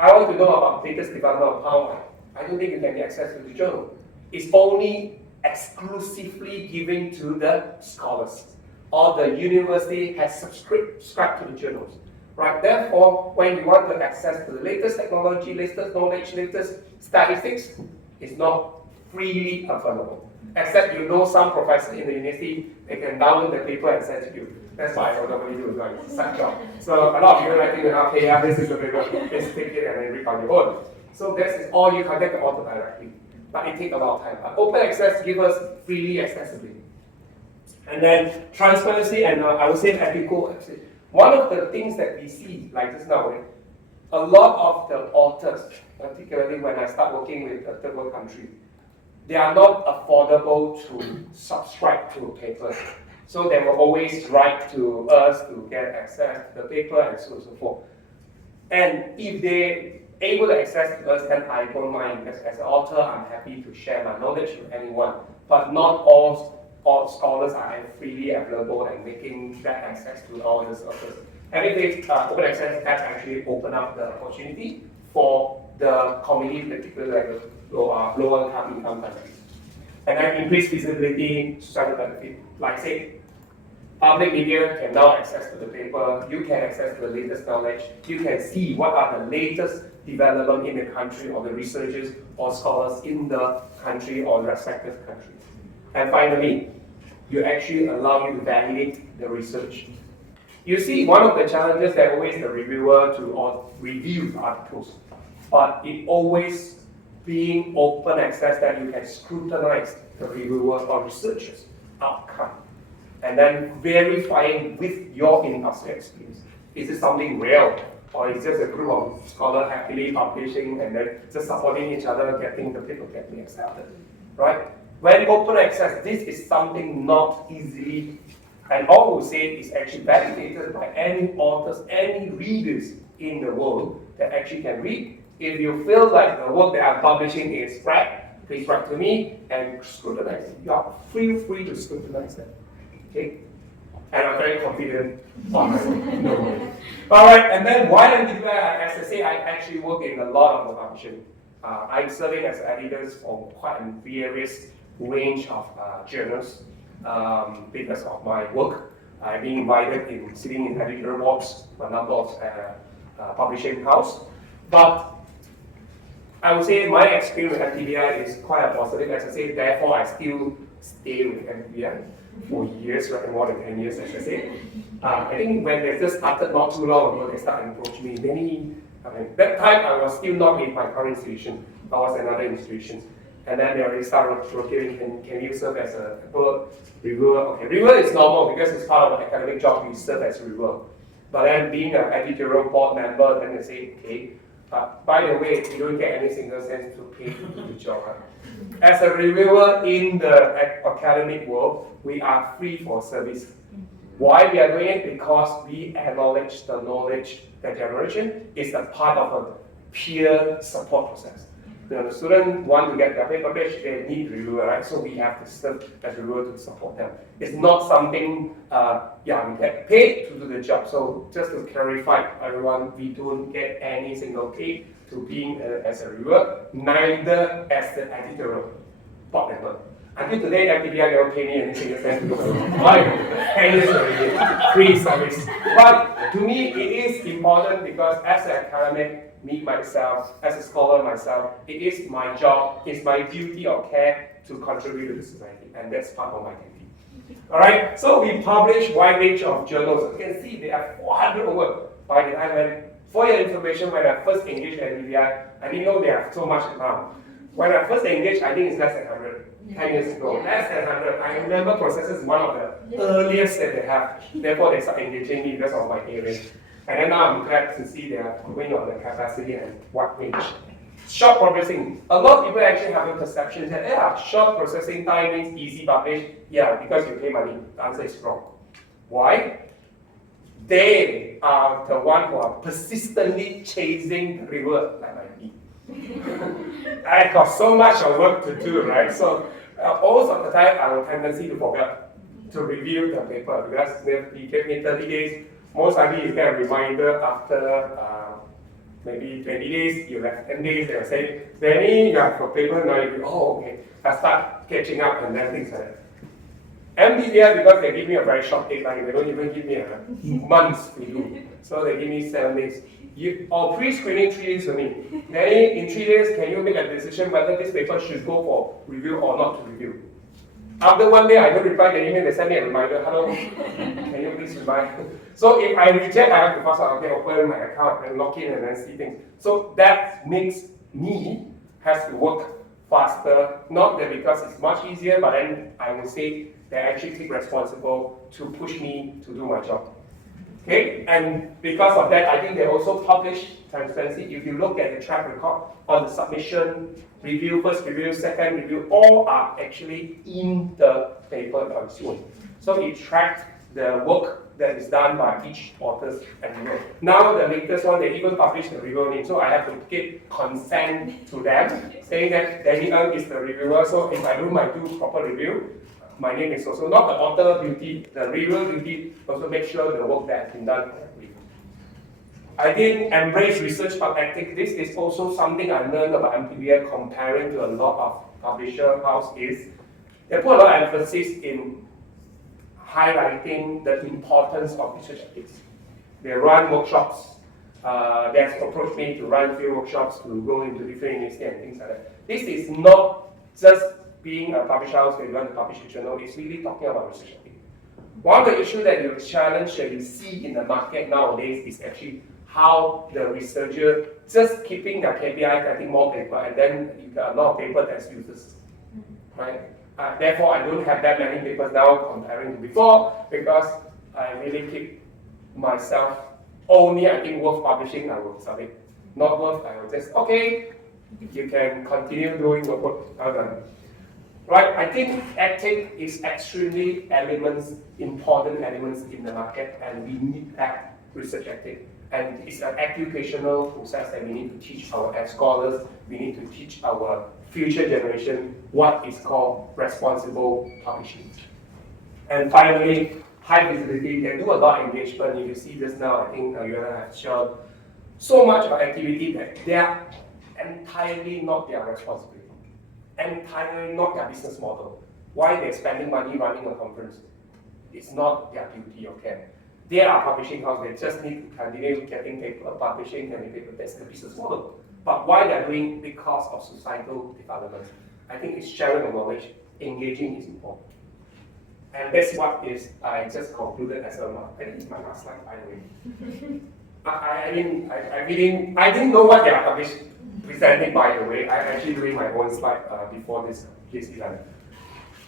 I want to know about latest development of palm oil. I don't think you can get access to the journal. It's only exclusively given to the scholars, or the university has subscribed to the journals. Right? Therefore, when you want to access to the latest technology, latest knowledge, latest statistics, it's not freely available. Except you know some professor in the university, they can download the paper and send to you. That's why I normally do it's such job. So a lot of you, I think, okay, yeah, this is the paper, just take it and then read on your own. So this is all you can get the author directly. But it takes a lot of time. But open access gives us freely accessibility. And then transparency, and I would say ethical. One of the things that we see, like just now, a lot of the authors, particularly when I start working with a third world country, they are not affordable to subscribe to a paper. So they will always write to us to get access to the paper and so on and so forth. And if they able to access to us, then I don't mind, because as an author, I'm happy to share my knowledge with anyone. But not all scholars are freely available and making that access to all the authors. Having this open access that actually open up the opportunity for the community, particularly like the lower income countries. And then increase visibility, societal benefit. Like say, Public media can now access to the paper, you can access to the latest knowledge, you can see what are the latest development in the country or the researchers or scholars in the country or respective countries. And finally, you actually allow you to validate the research. You see, one of the challenges that always the reviewer to or review articles, but it always being open access that you can scrutinize the reviewer or researcher's outcome, and then verifying with your industrial experience. Is it something real, or is it just a group of scholars happily publishing and then just supporting each other, getting the paper getting accepted, right? When open access, this is something not easily, and all we say is actually validated by any authors, any readers in the world that actually can read. If you feel like the work that I'm publishing is right, please write to me and scrutinize it. You are free to scrutinize that. Okay? And I'm very confident on my work. No worries. Alright, and then why MTBI, as I say, I actually work in a lot of publishing. I'm serving as editors for quite a various range of journals because of my work. I've been invited in sitting in editorial boards for a number of publishing house. But I would say my experience with MTBI is quite a positive. As I say, therefore I still stay with MTBI for years, right? More than 10 years, as I say. I think when they just started not too long ago, they started approaching me. That time I was still not in my current institution. I was in another institution. And then they already started working, can you serve as a reviewer? Okay, reviewer is normal because it's part of the academic job, you serve as a reviewer. But then being an editorial board member, then they say, okay, by the way, you don't get any single cent to pay to do the job. Right? As a reviewer in the academic world, we are free for service. Why we are doing it? Because we acknowledge the knowledge that generation is a part of a peer support process. The students want to get their paper published, they need reviewer, right? So we have to serve as reviewer to support them. It's not something, we get paid to do the job. So just to clarify everyone, we don't get any single pay to being as a reviewer, neither as the editorial board member. Until today, MTBI never pay me anything to do why? 10 years already, free service. But to me, it is important because as an academic, me myself, as a scholar myself, it is my job, it's my duty or care to contribute to the society, and that's part of my duty. Alright, so we publish wide range of journals. You can see there are 400 over. By the time for your information, when I first engaged at MTBI, I didn't know they have so much now. When I first engaged, I think it's less than 100. 10 years ago, less than 100. I remember processes is one of the earliest that they have. Therefore, they start engaging me because of my area. And then now I'm glad to see they are growing on the capacity and what range. Short processing. A lot of people actually have a perception that short processing time means easy publish. Yeah, because you pay money. The answer is wrong. Why? They are the one who are persistently chasing the river like me. I got so much of work to do, right? So most of the time I have a tendency to forget to review the paper because if you give me 30 days, most likely you get a reminder after maybe 20 days, you have 10 days, they'll say, Danny, you have a paper, now you go, okay, I start catching up and then things like that. MTBI, because they give me a very short deadline, they don't even give me a month to do. So they give me 7 days. Or pre-screening 3 days for me. Then in 3 days, can you make a decision whether this paper should go for review or not to review? After 1 day, I don't reply the email, they send me a reminder, hello, can you please remind? So if I reject, I have to first open my account and log in and then see things. So that makes me has to work faster, not that because it's much easier, but then I would say they actually take responsible to push me to do my job. Okay, and because of that, I think they also publish transparency. If you look at the track record on the submission, review, first review, second review, all are actually in the paper consumed. So it tracks the work that is done by each author and reviewer. Now the latest one, they even publish the reviewer name, so I have to give consent to them, saying that Danny Ng is the reviewer, so if I do my proper review, my name is also not the author duty, the reviewer duty, also make sure the work that has been done correctly. I think embrace research ethics. This is also something I learned about MTBI comparing to a lot of publisher house is they put a lot of emphasis in highlighting the importance of research ethics. They run workshops. They have approached me to run few workshops to go into different universities and things like that. This is not just being a published house where you want to publish a journal, it's really talking about research ethics. One of the issues that you challenge that you see in the market nowadays is actually how the researcher just keeping their KPI, getting more paper, and then you got a lot of paper that's useless, right? Therefore, I don't have that many papers now comparing to before because I really keep myself only I think worth publishing, I will submit. Not worth, I will just, okay, you can continue doing your work, well done. Right, I think ethics is extremely important elements in the market, and we need that research ethics. And it's an educational process that we need to teach our scholars, we need to teach our future generation what is called responsible publishing. And finally, high visibility, they do a lot of engagement. You see this now, I think you have shown so much of activity that they are entirely not their responsibility, entirely not their business model. Why they're spending money running a conference? It's not their duty or care. They are publishing house, they just need to continue getting paper, publishing and paper. That's the business model. But why they're doing because of societal development. I think it's sharing of knowledge, engaging is important. And that's what is I just concluded as a I think it's my last slide by the way. I didn't know what they are presenting by the way. I'm actually doing my own slide before this event.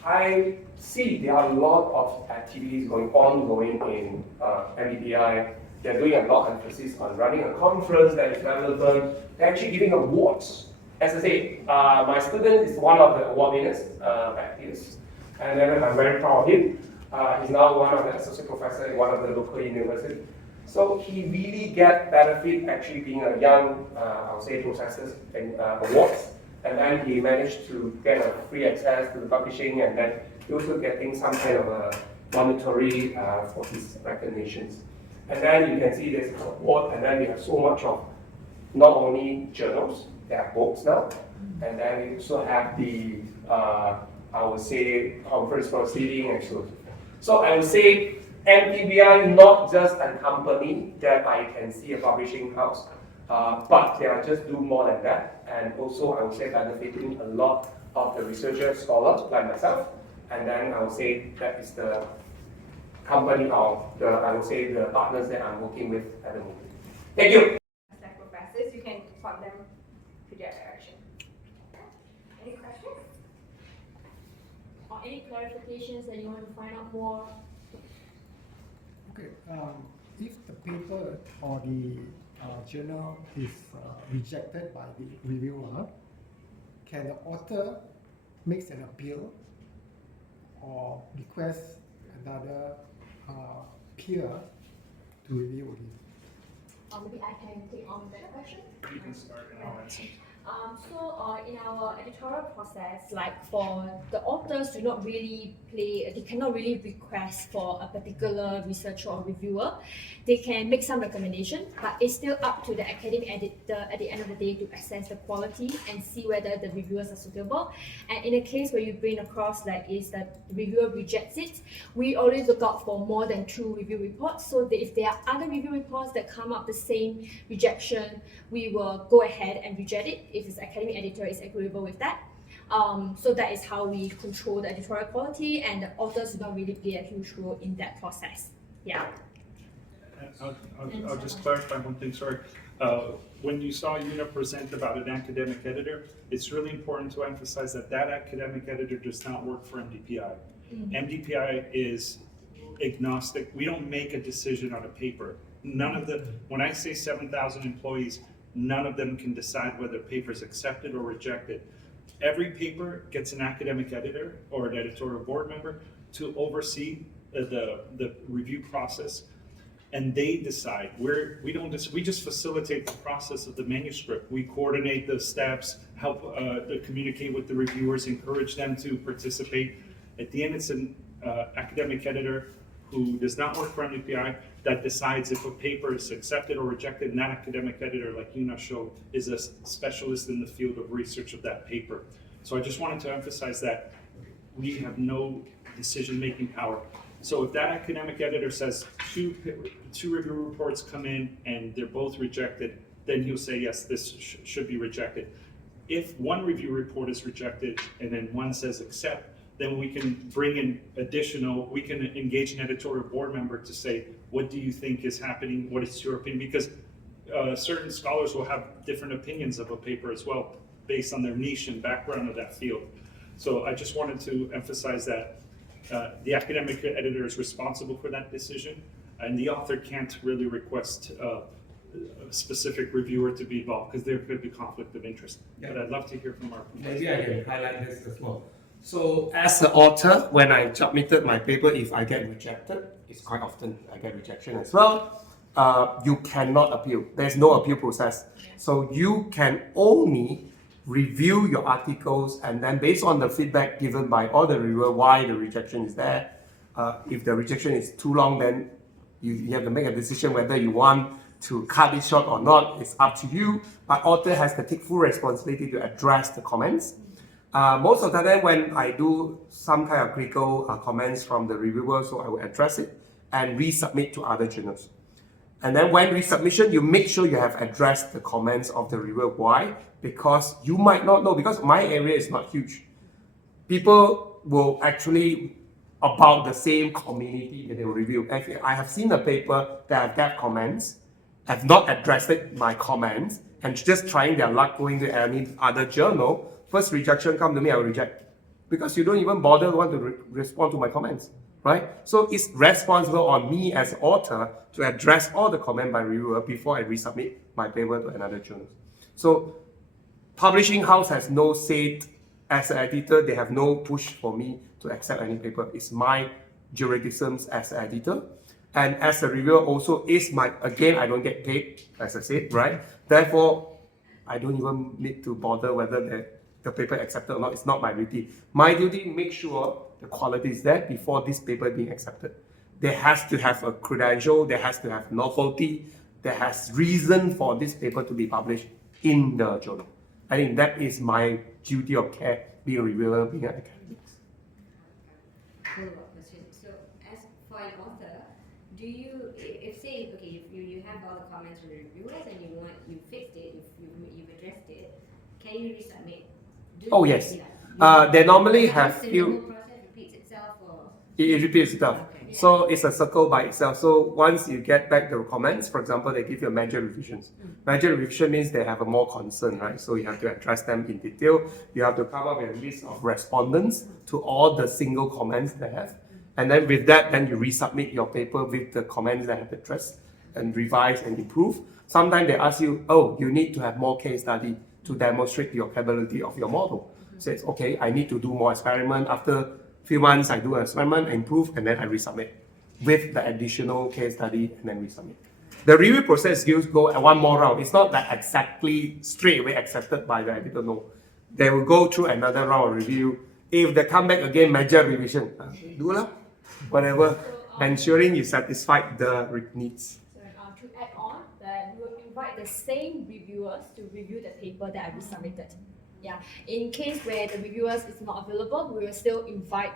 I see there are a lot of activities ongoing in MDPI. They're doing a lot of emphasis on running a conference that is relevant. They're actually giving awards. As I say, my student is one of the award winners back here. And then I'm very proud of him. He's now one of the associate professors in one of the local universities. So he really gets benefit actually being a young, I would say, processor and awards. And then he managed to get a free access to the publishing, and then also getting some kind of a monetary for his recognitions. And then you can see there's an award, and then we have so much of not only journals, there are books now, and then we also have the I would say conference proceeding and so on. So I would say MTBI not just a company that I can see a publishing house, but they are just do more than that, and also I would say benefiting a lot of the researchers, scholars like myself, and then I would say that is the company of the I would say the partners that I'm working with at the moment. Thank you. Like professors, you can point them to their direction. Any questions? Or any clarifications that you want to find out more? Okay, if the paper or the journal is rejected by the reviewer, can the author make an appeal or request another peer to review it? Maybe I can take on that question. You can start and I'll answer. In our editorial process, like for the authors do not really they cannot really request for a particular researcher or reviewer. They can make some recommendation, but it's still up to the academic editor at the end of the day to assess the quality and see whether the reviewers are suitable. And in a case where you bring across that is that the reviewer rejects it, we always look out for more than 2 review reports. So that if there are other review reports that come up the same rejection, we will go ahead and reject it if the academic editor is agreeable with that. So that is how we control the editorial quality, and the authors do not really play a huge role in that process. Yeah. I'll just clarify one thing, sorry. When you saw Una present about an academic editor, it's really important to emphasize that that academic editor does not work for MDPI. MDPI is agnostic. We don't make a decision on a paper. When I say 7,000 employees, none of them can decide whether a paper is accepted or rejected. Every paper gets an academic editor or an editorial board member to oversee the review process, and they decide. We just facilitate the process of the manuscript. We coordinate the steps, help communicate with the reviewers, encourage them to participate. At the end, it's an academic editor who does not work for MDPI that decides if a paper is accepted or rejected, and that academic editor, like Una showed, is a specialist in the field of research of that paper. So I just wanted to emphasize that we have no decision-making power. So if that academic editor says two review reports come in and they're both rejected, then he'll say, yes, this should be rejected. If one review report is rejected and then one says accept, then we can bring in we can engage an editorial board member to say, what do you think is happening? What is your opinion? Because certain scholars will have different opinions of a paper as well, based on their niche and background of that field. So I just wanted to emphasize that the academic editor is responsible for that decision, and the author can't really request a specific reviewer to be involved because there could be conflict of interest. Yeah. But I'd love to hear from our professor. Maybe I can highlight this as well. So as the author, when I submitted my paper, if I get rejected, it's quite often I get rejection as well, you cannot appeal. There's no appeal process. So you can only review your articles, and then based on the feedback given by all the reviewer why the rejection is there. If the rejection is too long, then you have to make a decision whether you want to cut it short or not. It's up to you, but author has to take full responsibility to address the comments. Most of the time when I do some kind of critical comments from the reviewer, so I will address it and resubmit to other journals. And then when resubmission, you make sure you have addressed the comments of the reviewer. Why? Because you might not know, because my area is not huge. People will actually about the same community that they will review. If I have seen a paper that have got comments, have not addressed my comments, and just trying their luck going to any other journal, first rejection come to me, I will reject. Because you don't even bother want to respond to my comments, right? So it's responsible on me as author to address all the comment by reviewer before I resubmit my paper to another journal. So publishing house has no say. As an editor, they have no push for me to accept any paper. It's my jurisdictions as an editor. And as a reviewer also is my, again, I don't get paid, as I said, right? Therefore, I don't even need to bother whether the paper accepted or not. It's not my duty. My duty, make sure the quality is there before this paper being accepted. There has to have a credential, there has to have novelty, there has reason for this paper to be published in the journal. I think that is my duty of care, being a reviewer, being an academic. Follow-up question. So, as for an author, do you, if say, okay, you have all the comments from the reviewers and you fixed it, you've addressed it, can you resubmit? Oh yes. They normally have the few. process repeats itself, or It repeats itself. Okay. So it's a circle by itself. So once you get back the comments, for example, they give you a major revisions. Major revision means they have a more concern, right? So you have to address them in detail. You have to come up with a list of respondents to all the single comments they have. And then with that, then you resubmit your paper with the comments that have addressed and revise and improve. Sometimes they ask you, oh, you need to have more case study to demonstrate the capability of your model. Says, okay, I need to do more experiment. After few months, I do an experiment, I improve, and then I resubmit with the additional case study, and then resubmit. The review process go one more round. It's not that exactly straight away accepted by the editor, no. They will go through another round of review. If they come back again, major revision, do lah, whatever, ensuring you satisfied the needs. So, to add on, that we will invite the same reviewers to review the paper that I resubmitted. Yeah. In case where the reviewers is not available, we will still invite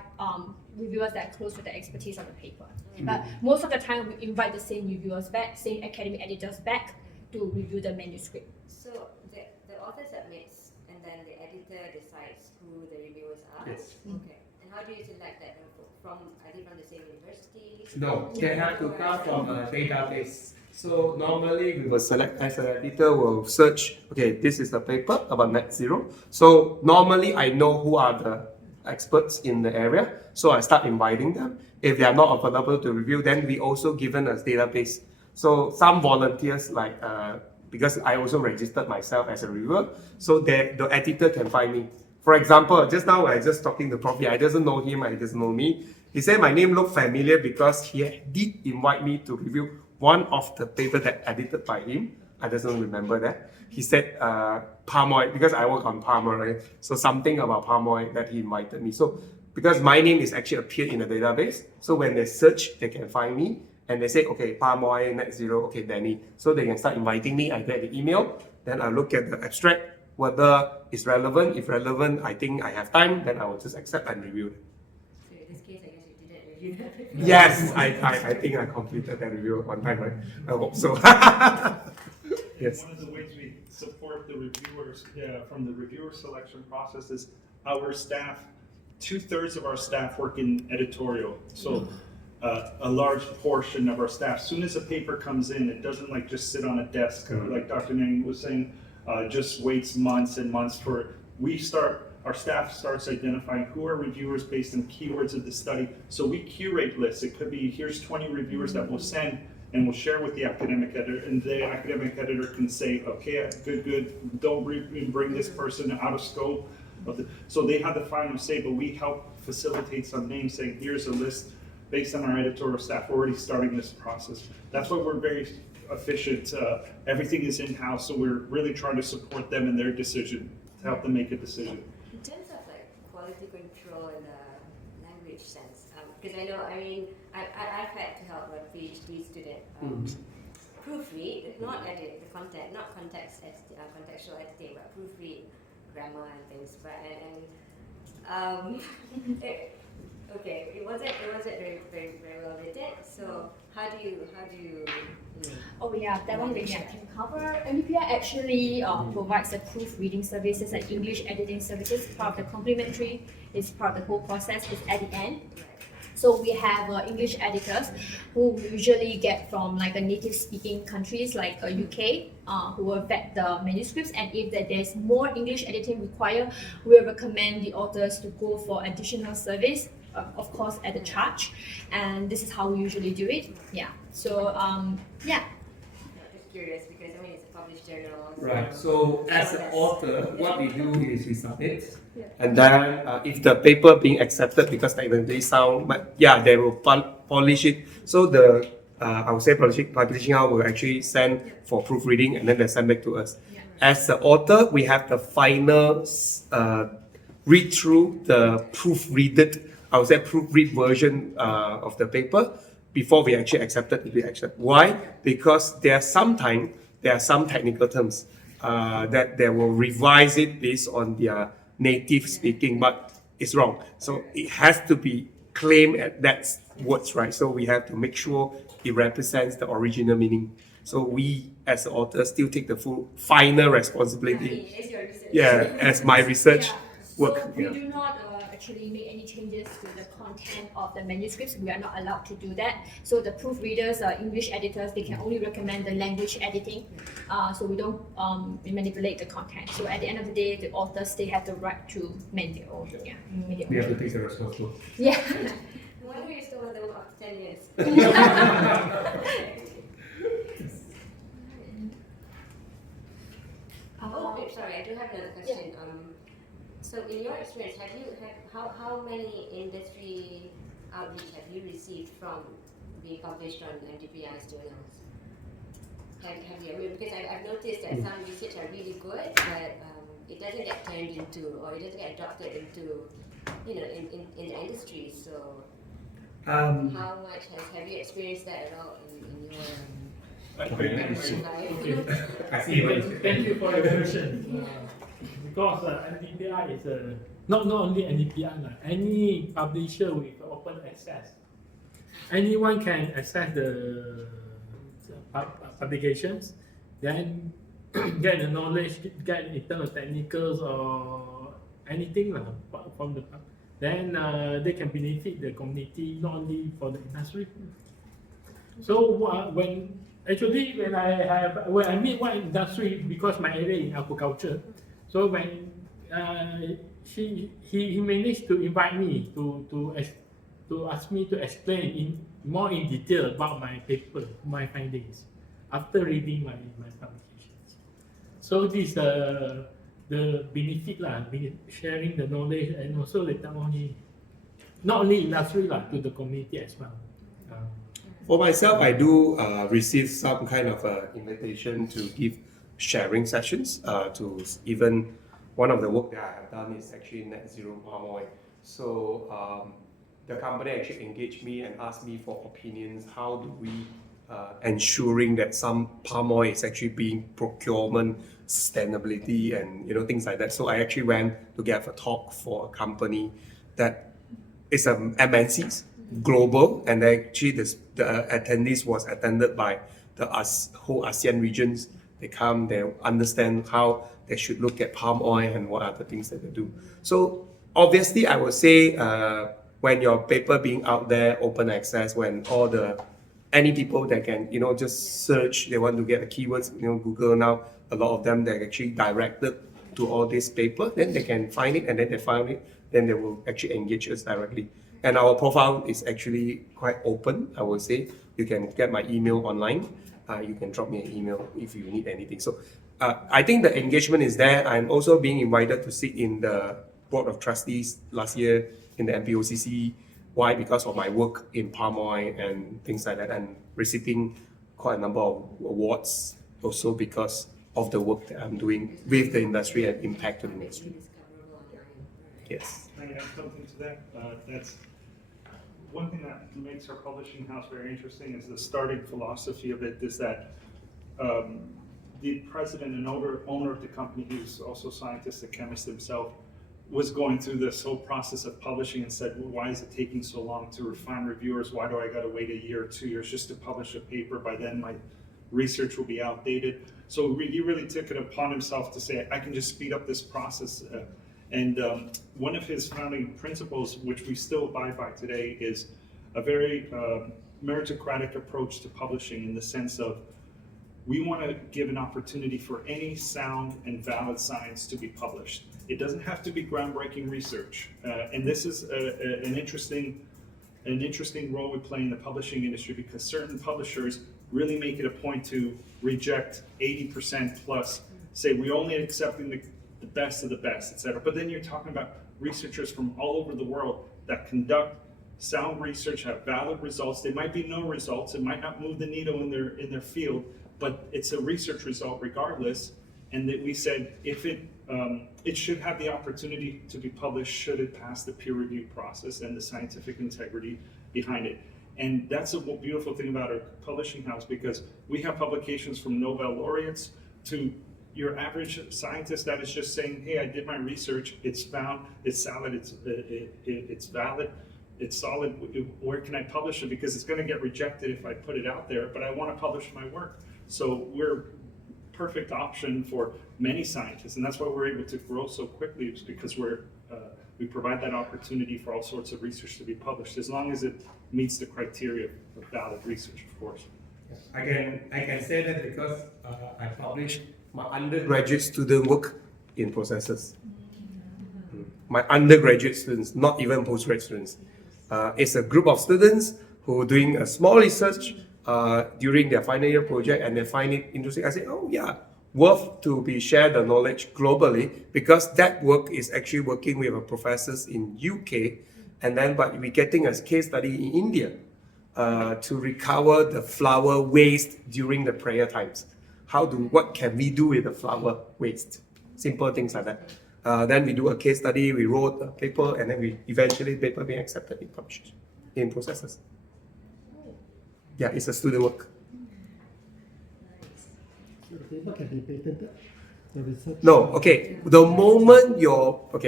reviewers that are close to the expertise of the paper. But most of the time, we invite the same reviewers back, same academic editors back to review the manuscript. so the author submits, and then the editor decides who the reviewers are. Yes. Okay. And how do you select that info? Are they from the same university? No, they have to come from a database. So normally we will select, as an editor will search, okay, this is the paper about net zero. So normally I know who are the experts in the area. So I start inviting them. If they are not available to review, then we also given a database. So some volunteers like, because I also registered myself as a reviewer, so the editor can find me. For example, just now I just talking to Prof. I doesn't know him, I doesn't know me. He said my name looked familiar because he did invite me to review one of the paper that edited by him. I doesn't remember that. He said palm oil, because I work on palm oil, right? So something about palm oil that he invited me. So because my name is actually appeared in the database, so when they search, they can find me and they say, okay, palm oil, net zero, okay, Danny. So they can start inviting me. I get the email, then I look at the abstract, whether it's relevant. If relevant, I think I have time, then I will just accept and review it. So in this case, I guess you didn't review that? Yes, I think I completed that review on time, right? I hope so. Yes. One of the ways we support the reviewers from the reviewer selection process is our staff, 2/3 of our staff work in editorial. So a large portion of our staff, as soon as a paper comes in, it doesn't like just sit on a desk, like Dr. Nang was saying, just waits months and months for, our staff starts identifying who are reviewers based on keywords of the study. So we curate lists. It could be, here's 20 reviewers that we'll send and we'll share with the academic editor, and the academic editor can say, okay, good, don't bring this person out of scope. So they have the final say, but we help facilitate some names saying, here's a list based on our editorial staff. We're already starting this process. That's why we're very efficient. Everything is in-house, so we're really trying to support them in their decision, to help them make a decision. In terms of like quality control in the language sense, because I've had to help a PhD student proofread, not edit the content, not contextual editing, but proofread grammar and things. But it wasn't very well written. So how do you? Oh yeah, that one we can cover. MBPI actually provides the proofreading services and English editing services. Part of the complementary, it's part of the whole process. It's at the end. So we have English editors who we usually get from like a native speaking countries like UK, who will vet the manuscripts, and if there's more English editing required, we recommend the authors to go for additional service, of course at a charge, and this is how we usually do it. Yeah. So yeah. Just curious because it's a published journal. Right. So as an author, what we do is we submit, and then if the paper being accepted, because they sound, but yeah, they will polish it. So the I would say publishing house will actually send for proofreading, and then they send back to us. As the author, we have the final read through the proofreaded, I would say proofread version of the paper before we actually accept it. Why? Because there are some technical terms that they will revise it based on their native speaking, but it's wrong. So it has to be claimed at that words, right? So we have to make sure it represents the original meaning. So we, as the author, still take the full final responsibility. As your research. Yeah, as my research work. So we do not actually make any changes to the content of the manuscripts. We are not allowed to do that. So the proofreaders, English editors, they can only recommend the language editing. So we don't manipulate the content. So at the end of the day, the authors, they have the right to make their own. Yeah, make their We have own. to take the responsibility. Yeah. Why are you still with them after 10 years? Sorry, I do have another question. So in your experience, how many industry outreach have you received from being published on MDPI's journals? Have you? Because I've noticed that some research are really good, but it doesn't get turned into, or it doesn't get adopted into, in the industry. So how much have you experienced that at all in your life? I see what you say. Thank you for your question. Because NDPI is not only NDPI, any publisher with open access. Anyone can access the publications, then get the knowledge, get internal technicals or anything from the then they can benefit the community, not only for the industry. So when I meet one industry, because my area in aquaculture, so when he managed to invite me to ask me to explain more in detail about my paper, my findings, after reading my publications. So this the benefit sharing the knowledge and also the technology, not only industry to the community as well. For myself, I do receive some kind of invitation to give sharing sessions to even one of the work that I have done is actually net zero palm oil. So the company actually engaged me and asked me for opinions. How do we ensuring that some palm oil is actually being procurement, sustainability, and things like that. So I actually went to give a talk for a company that is a MNCs global, and actually the attendees was attended by the whole ASEAN regions. They come, they understand how they should look at palm oil and what are the things that they do. So obviously, I would say when your paper being out there, open access, when any people that can just search, they want to get the keywords, Google now, a lot of them they're actually directed to all this paper, then they can find it, and then they find it, then they will actually engage us directly. And our profile is actually quite open, I would say. You can get my email online. You can drop me an email if you need anything. So I think the engagement is there. I'm also being invited to sit in the board of trustees last year in the MPOCC. Why? Because of my work in palm oil and things like that, and receiving quite a number of awards also because of the work that I'm doing with the industry and impact to the industry. Yes. Can I add something to that? That's one thing that makes our publishing house very interesting is the starting philosophy of it is that the president and owner of the company, who's also a scientist, a chemist himself, was going through this whole process of publishing and said, well, why is it taking so long to refine reviewers? Why do I got to wait a year or 2 years just to publish a paper? By then my research will be outdated. So he really took it upon himself to say, I can just speed up this process. And one of his founding principles, which we still abide by today, is a very meritocratic approach to publishing, in the sense of we want to give an opportunity for any sound and valid science to be published. It doesn't have to be groundbreaking research. And this is an interesting role we play in the publishing industry, because certain publishers really make it a point to reject 80% plus, say we're only accepting the best of the best, etc. But then you're talking about researchers from all over the world that conduct sound research, have valid results. They might be no results, it might not move the needle in their field, but it's a research result regardless. And that we said if it should have the opportunity to be published should it pass the peer review process and the scientific integrity behind it. And that's a beautiful thing about our publishing house, because we have publications from Nobel laureates to your average scientist that is just saying, hey, I did my research, it's found, it's solid, it's valid, it's solid, where can I publish it? Because it's going to get rejected if I put it out there, but I want to publish my work. So we're perfect option for many scientists, and that's why we're able to grow so quickly, is because we provide that opportunity for all sorts of research to be published, as long as it meets the criteria of valid research, of course. I can say that because I published my undergraduate student work in processes. My undergraduate students, not even postgraduate students. It's a group of students who are doing a small research during their final year project, and they find it interesting. I say, oh yeah, worth to be shared the knowledge globally, because that work is actually working with professors in UK, and then but we're getting a case study in India to recover the flower waste during the prayer times. What can we do with the flower waste? Simple things like that. Then we do a case study, we wrote a paper, and then eventually the paper being accepted in publishers, in processes. Yeah, it's a student work. So the paper can be patented? The research? No, okay. The moment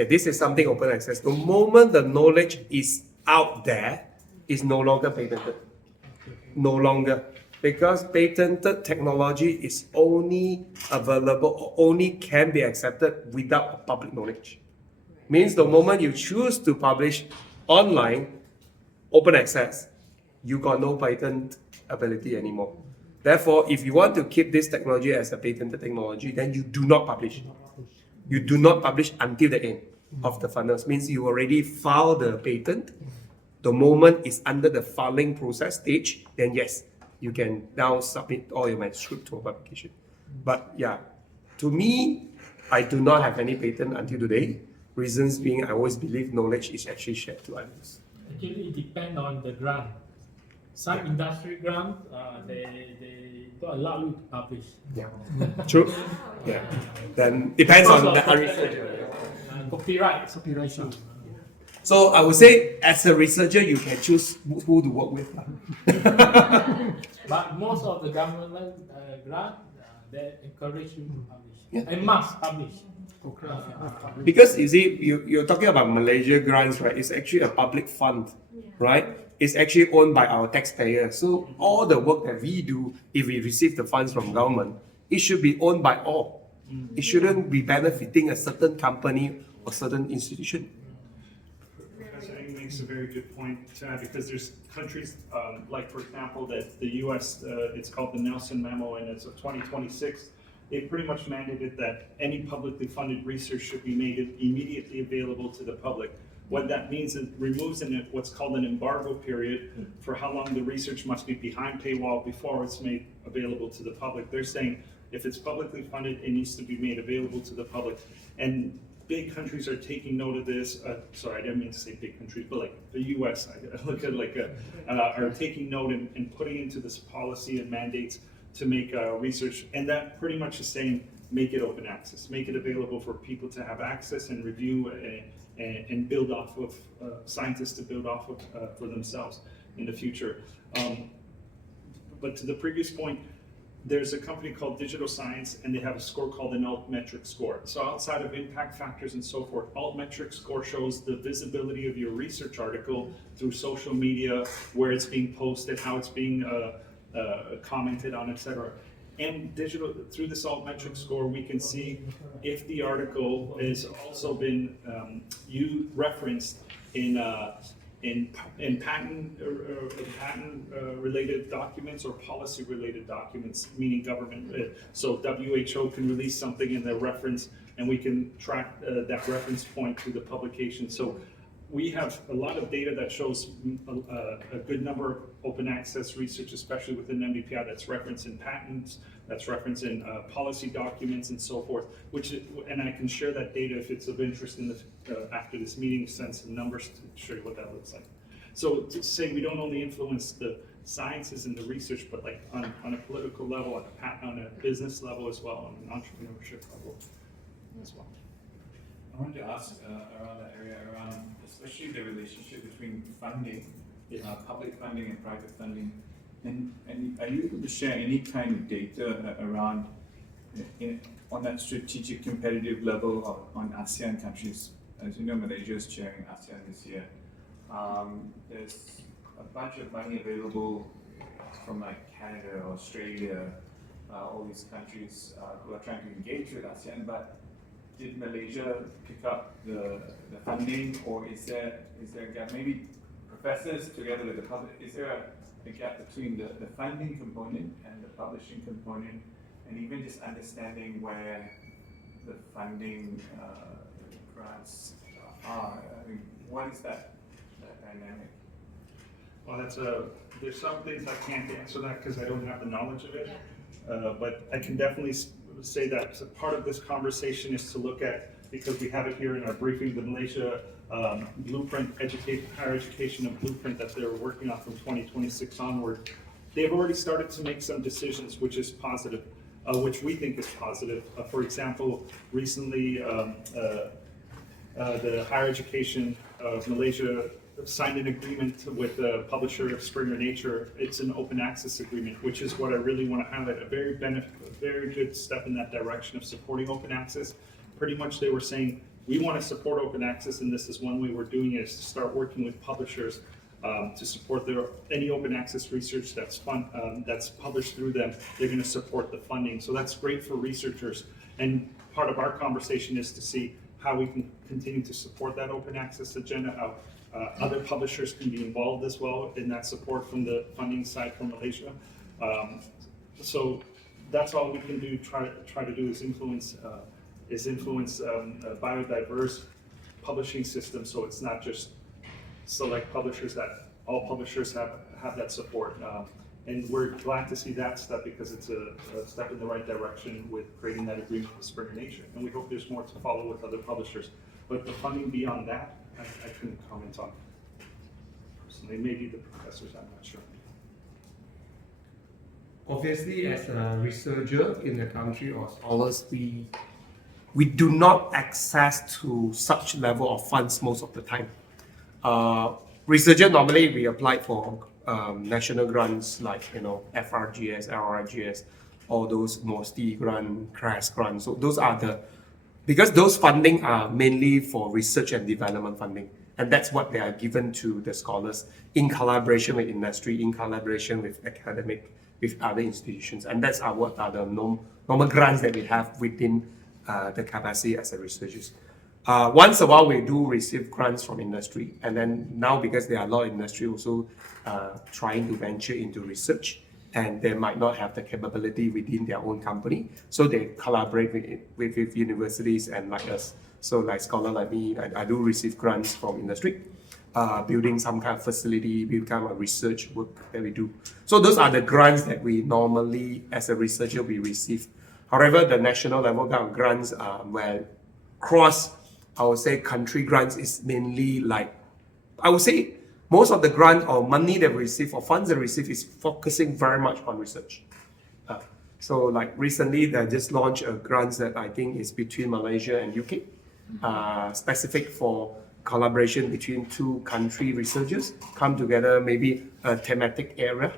this is something open access. The moment the knowledge is out there, it's no longer patented. No longer. Because patented technology is only available or only can be accepted without public knowledge. Means the moment you choose to publish online, open access, you got no patent ability anymore. Therefore, if you want to keep this technology as a patented technology, then you do not publish. You do not publish until the end of the funnels. Means you already filed the patent. The moment it's under the filing process stage, then yes, you can now submit all your manuscript to a publication. But yeah, to me, I do not have any patent until today. Reasons being, I always believe knowledge is actually shared to others. Actually, it depends on the grant. Some industry grants, they don't allow you to publish. Yeah, true. Yeah, then depends on the researcher. Copyright Copyright. So I would say, as a researcher, you can choose who to work with. But most of the government grant, they encourage you to publish. Yeah. And must publish. Because you see, you're talking about Malaysia grants, right? It's actually a public fund right, is actually owned by our taxpayers. So all the work that we do, if we receive the funds from government, it should be owned by all. It shouldn't be benefiting a certain company or certain institution. Professor Eng makes a very good point because there's countries like, for example, that the U.S. It's called the Nelson Memo, and it's of 2026. They pretty much mandated that any publicly funded research should be made immediately available to the public. What that means is it removes what's called an embargo period for how long the research must be behind paywall before it's made available to the public. They're saying if it's publicly funded, it needs to be made available to the public. And big countries are taking note of this. Sorry, I didn't mean to say big countries, but like the U.S. I look at are taking note and putting into this policy and mandates to make research, and that pretty much is saying make it open access, make it available for people to have access and review and build off of, scientists to build off of for themselves in the future. But to the previous point, there's a company called Digital Science, and they have a score called an altmetric score. So outside of impact factors and so forth, altmetric score shows the visibility of your research article through social media, where it's being posted, how it's being commented on, etc. And through this altmetric score, we can see if the article has also been referenced in patent related documents or policy related documents, meaning government. So WHO can release something in their reference, and we can track that reference point to the publication. So we have a lot of data that shows a good number of open access research, especially within MDPI, that's referenced in patents, that's referenced in policy documents and so forth, and I can share that data if it's of interest in after this meeting, send some numbers to show you what that looks like. So to say we don't only influence the sciences and the research, but like on a political level, on a business level as well, on an entrepreneurship level as well. I wanted to ask around that area, around especially the relationship between funding, public funding and private funding, and are you able to share any kind of data around on that strategic competitive level on ASEAN countries? As you know, Malaysia is chairing ASEAN this year. There's a bunch of money available from like Canada, Australia, all these countries who are trying to engage with ASEAN, but did Malaysia pick up the funding, or is there a gap? Maybe professors together with the public, is there a gap between the funding component and the publishing component, and even just understanding where the funding grants are? I mean, what is that dynamic? Well, there's some things I can't answer that because I don't have the knowledge of it, but I can definitely say that part of this conversation is to look at, because we have it here in our briefing, the Malaysia blueprint, higher education blueprint that they're working on from 2026 onward. They've already started to make some decisions, which is positive, which we think is positive. For example, recently the higher education of Malaysia signed an agreement with the publisher of Springer Nature. It's an open access agreement, which is what I really want to highlight, a very good step in that direction of supporting open access. Pretty much they were saying, we want to support open access, and this is one way we're doing it, is to start working with publishers to support any open access research that's published through them. They're going to support the funding. So that's great for researchers. And part of our conversation is to see how we can continue to support that open access agenda, how other publishers can be involved as well in that support from the funding side from Malaysia. So that's all we can do. Try to do is influence a biodiverse publishing system. So it's not just select publishers, that all publishers have that support. And we're glad to see that step because it's a step in the right direction with creating that agreement with Springer Nature. And we hope there's more to follow with other publishers. But the funding beyond that, I couldn't comment on personally. Maybe the professors, I'm not sure. Obviously, as a researcher in the country or scholars, we do not access to such level of funds most of the time. Researcher, normally we apply for national grants like FRGS, LRGS, all those MOSTI grant, CRAS grants. So those are because those funding are mainly for research and development funding. And that's what they are given to the scholars in collaboration with industry, in collaboration with academic, with other institutions. And that's what are the normal grants that we have within the capacity as a researchers. Once a while, we do receive grants from industry. And then now, because there are a lot of industry also trying to venture into research, and they might not have the capability within their own company, so they collaborate with universities and like us. So like scholar like me, I do receive grants from industry, building some kind of facility, build kind of research work that we do. So those are the grants that we normally, as a researcher, we receive. However, the national level kind of grants where cross, I would say, country grants is mainly like, I would say most of the grant or money that we receive or funds that we receive is focusing very much on research. So like recently, they just launched a grant that I think is between Malaysia and UK, specific for collaboration between two country researchers, come together, maybe a thematic area.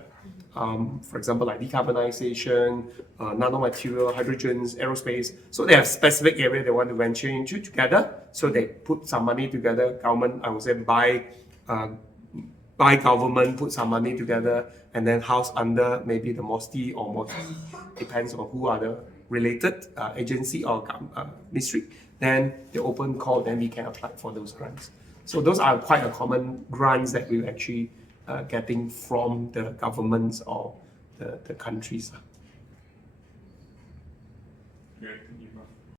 For example, like decarbonization, nanomaterial, hydrogens, aerospace. So they have specific area they want to venture into together. So they put some money together. Government, I would say, by government, put some money together, and then house under maybe the MOSTI or MOSTI, depends on who are the related agency or ministry. Then the open call, then we can apply for those grants. So those are quite a common grants that we're actually getting from the governments or the countries. Great.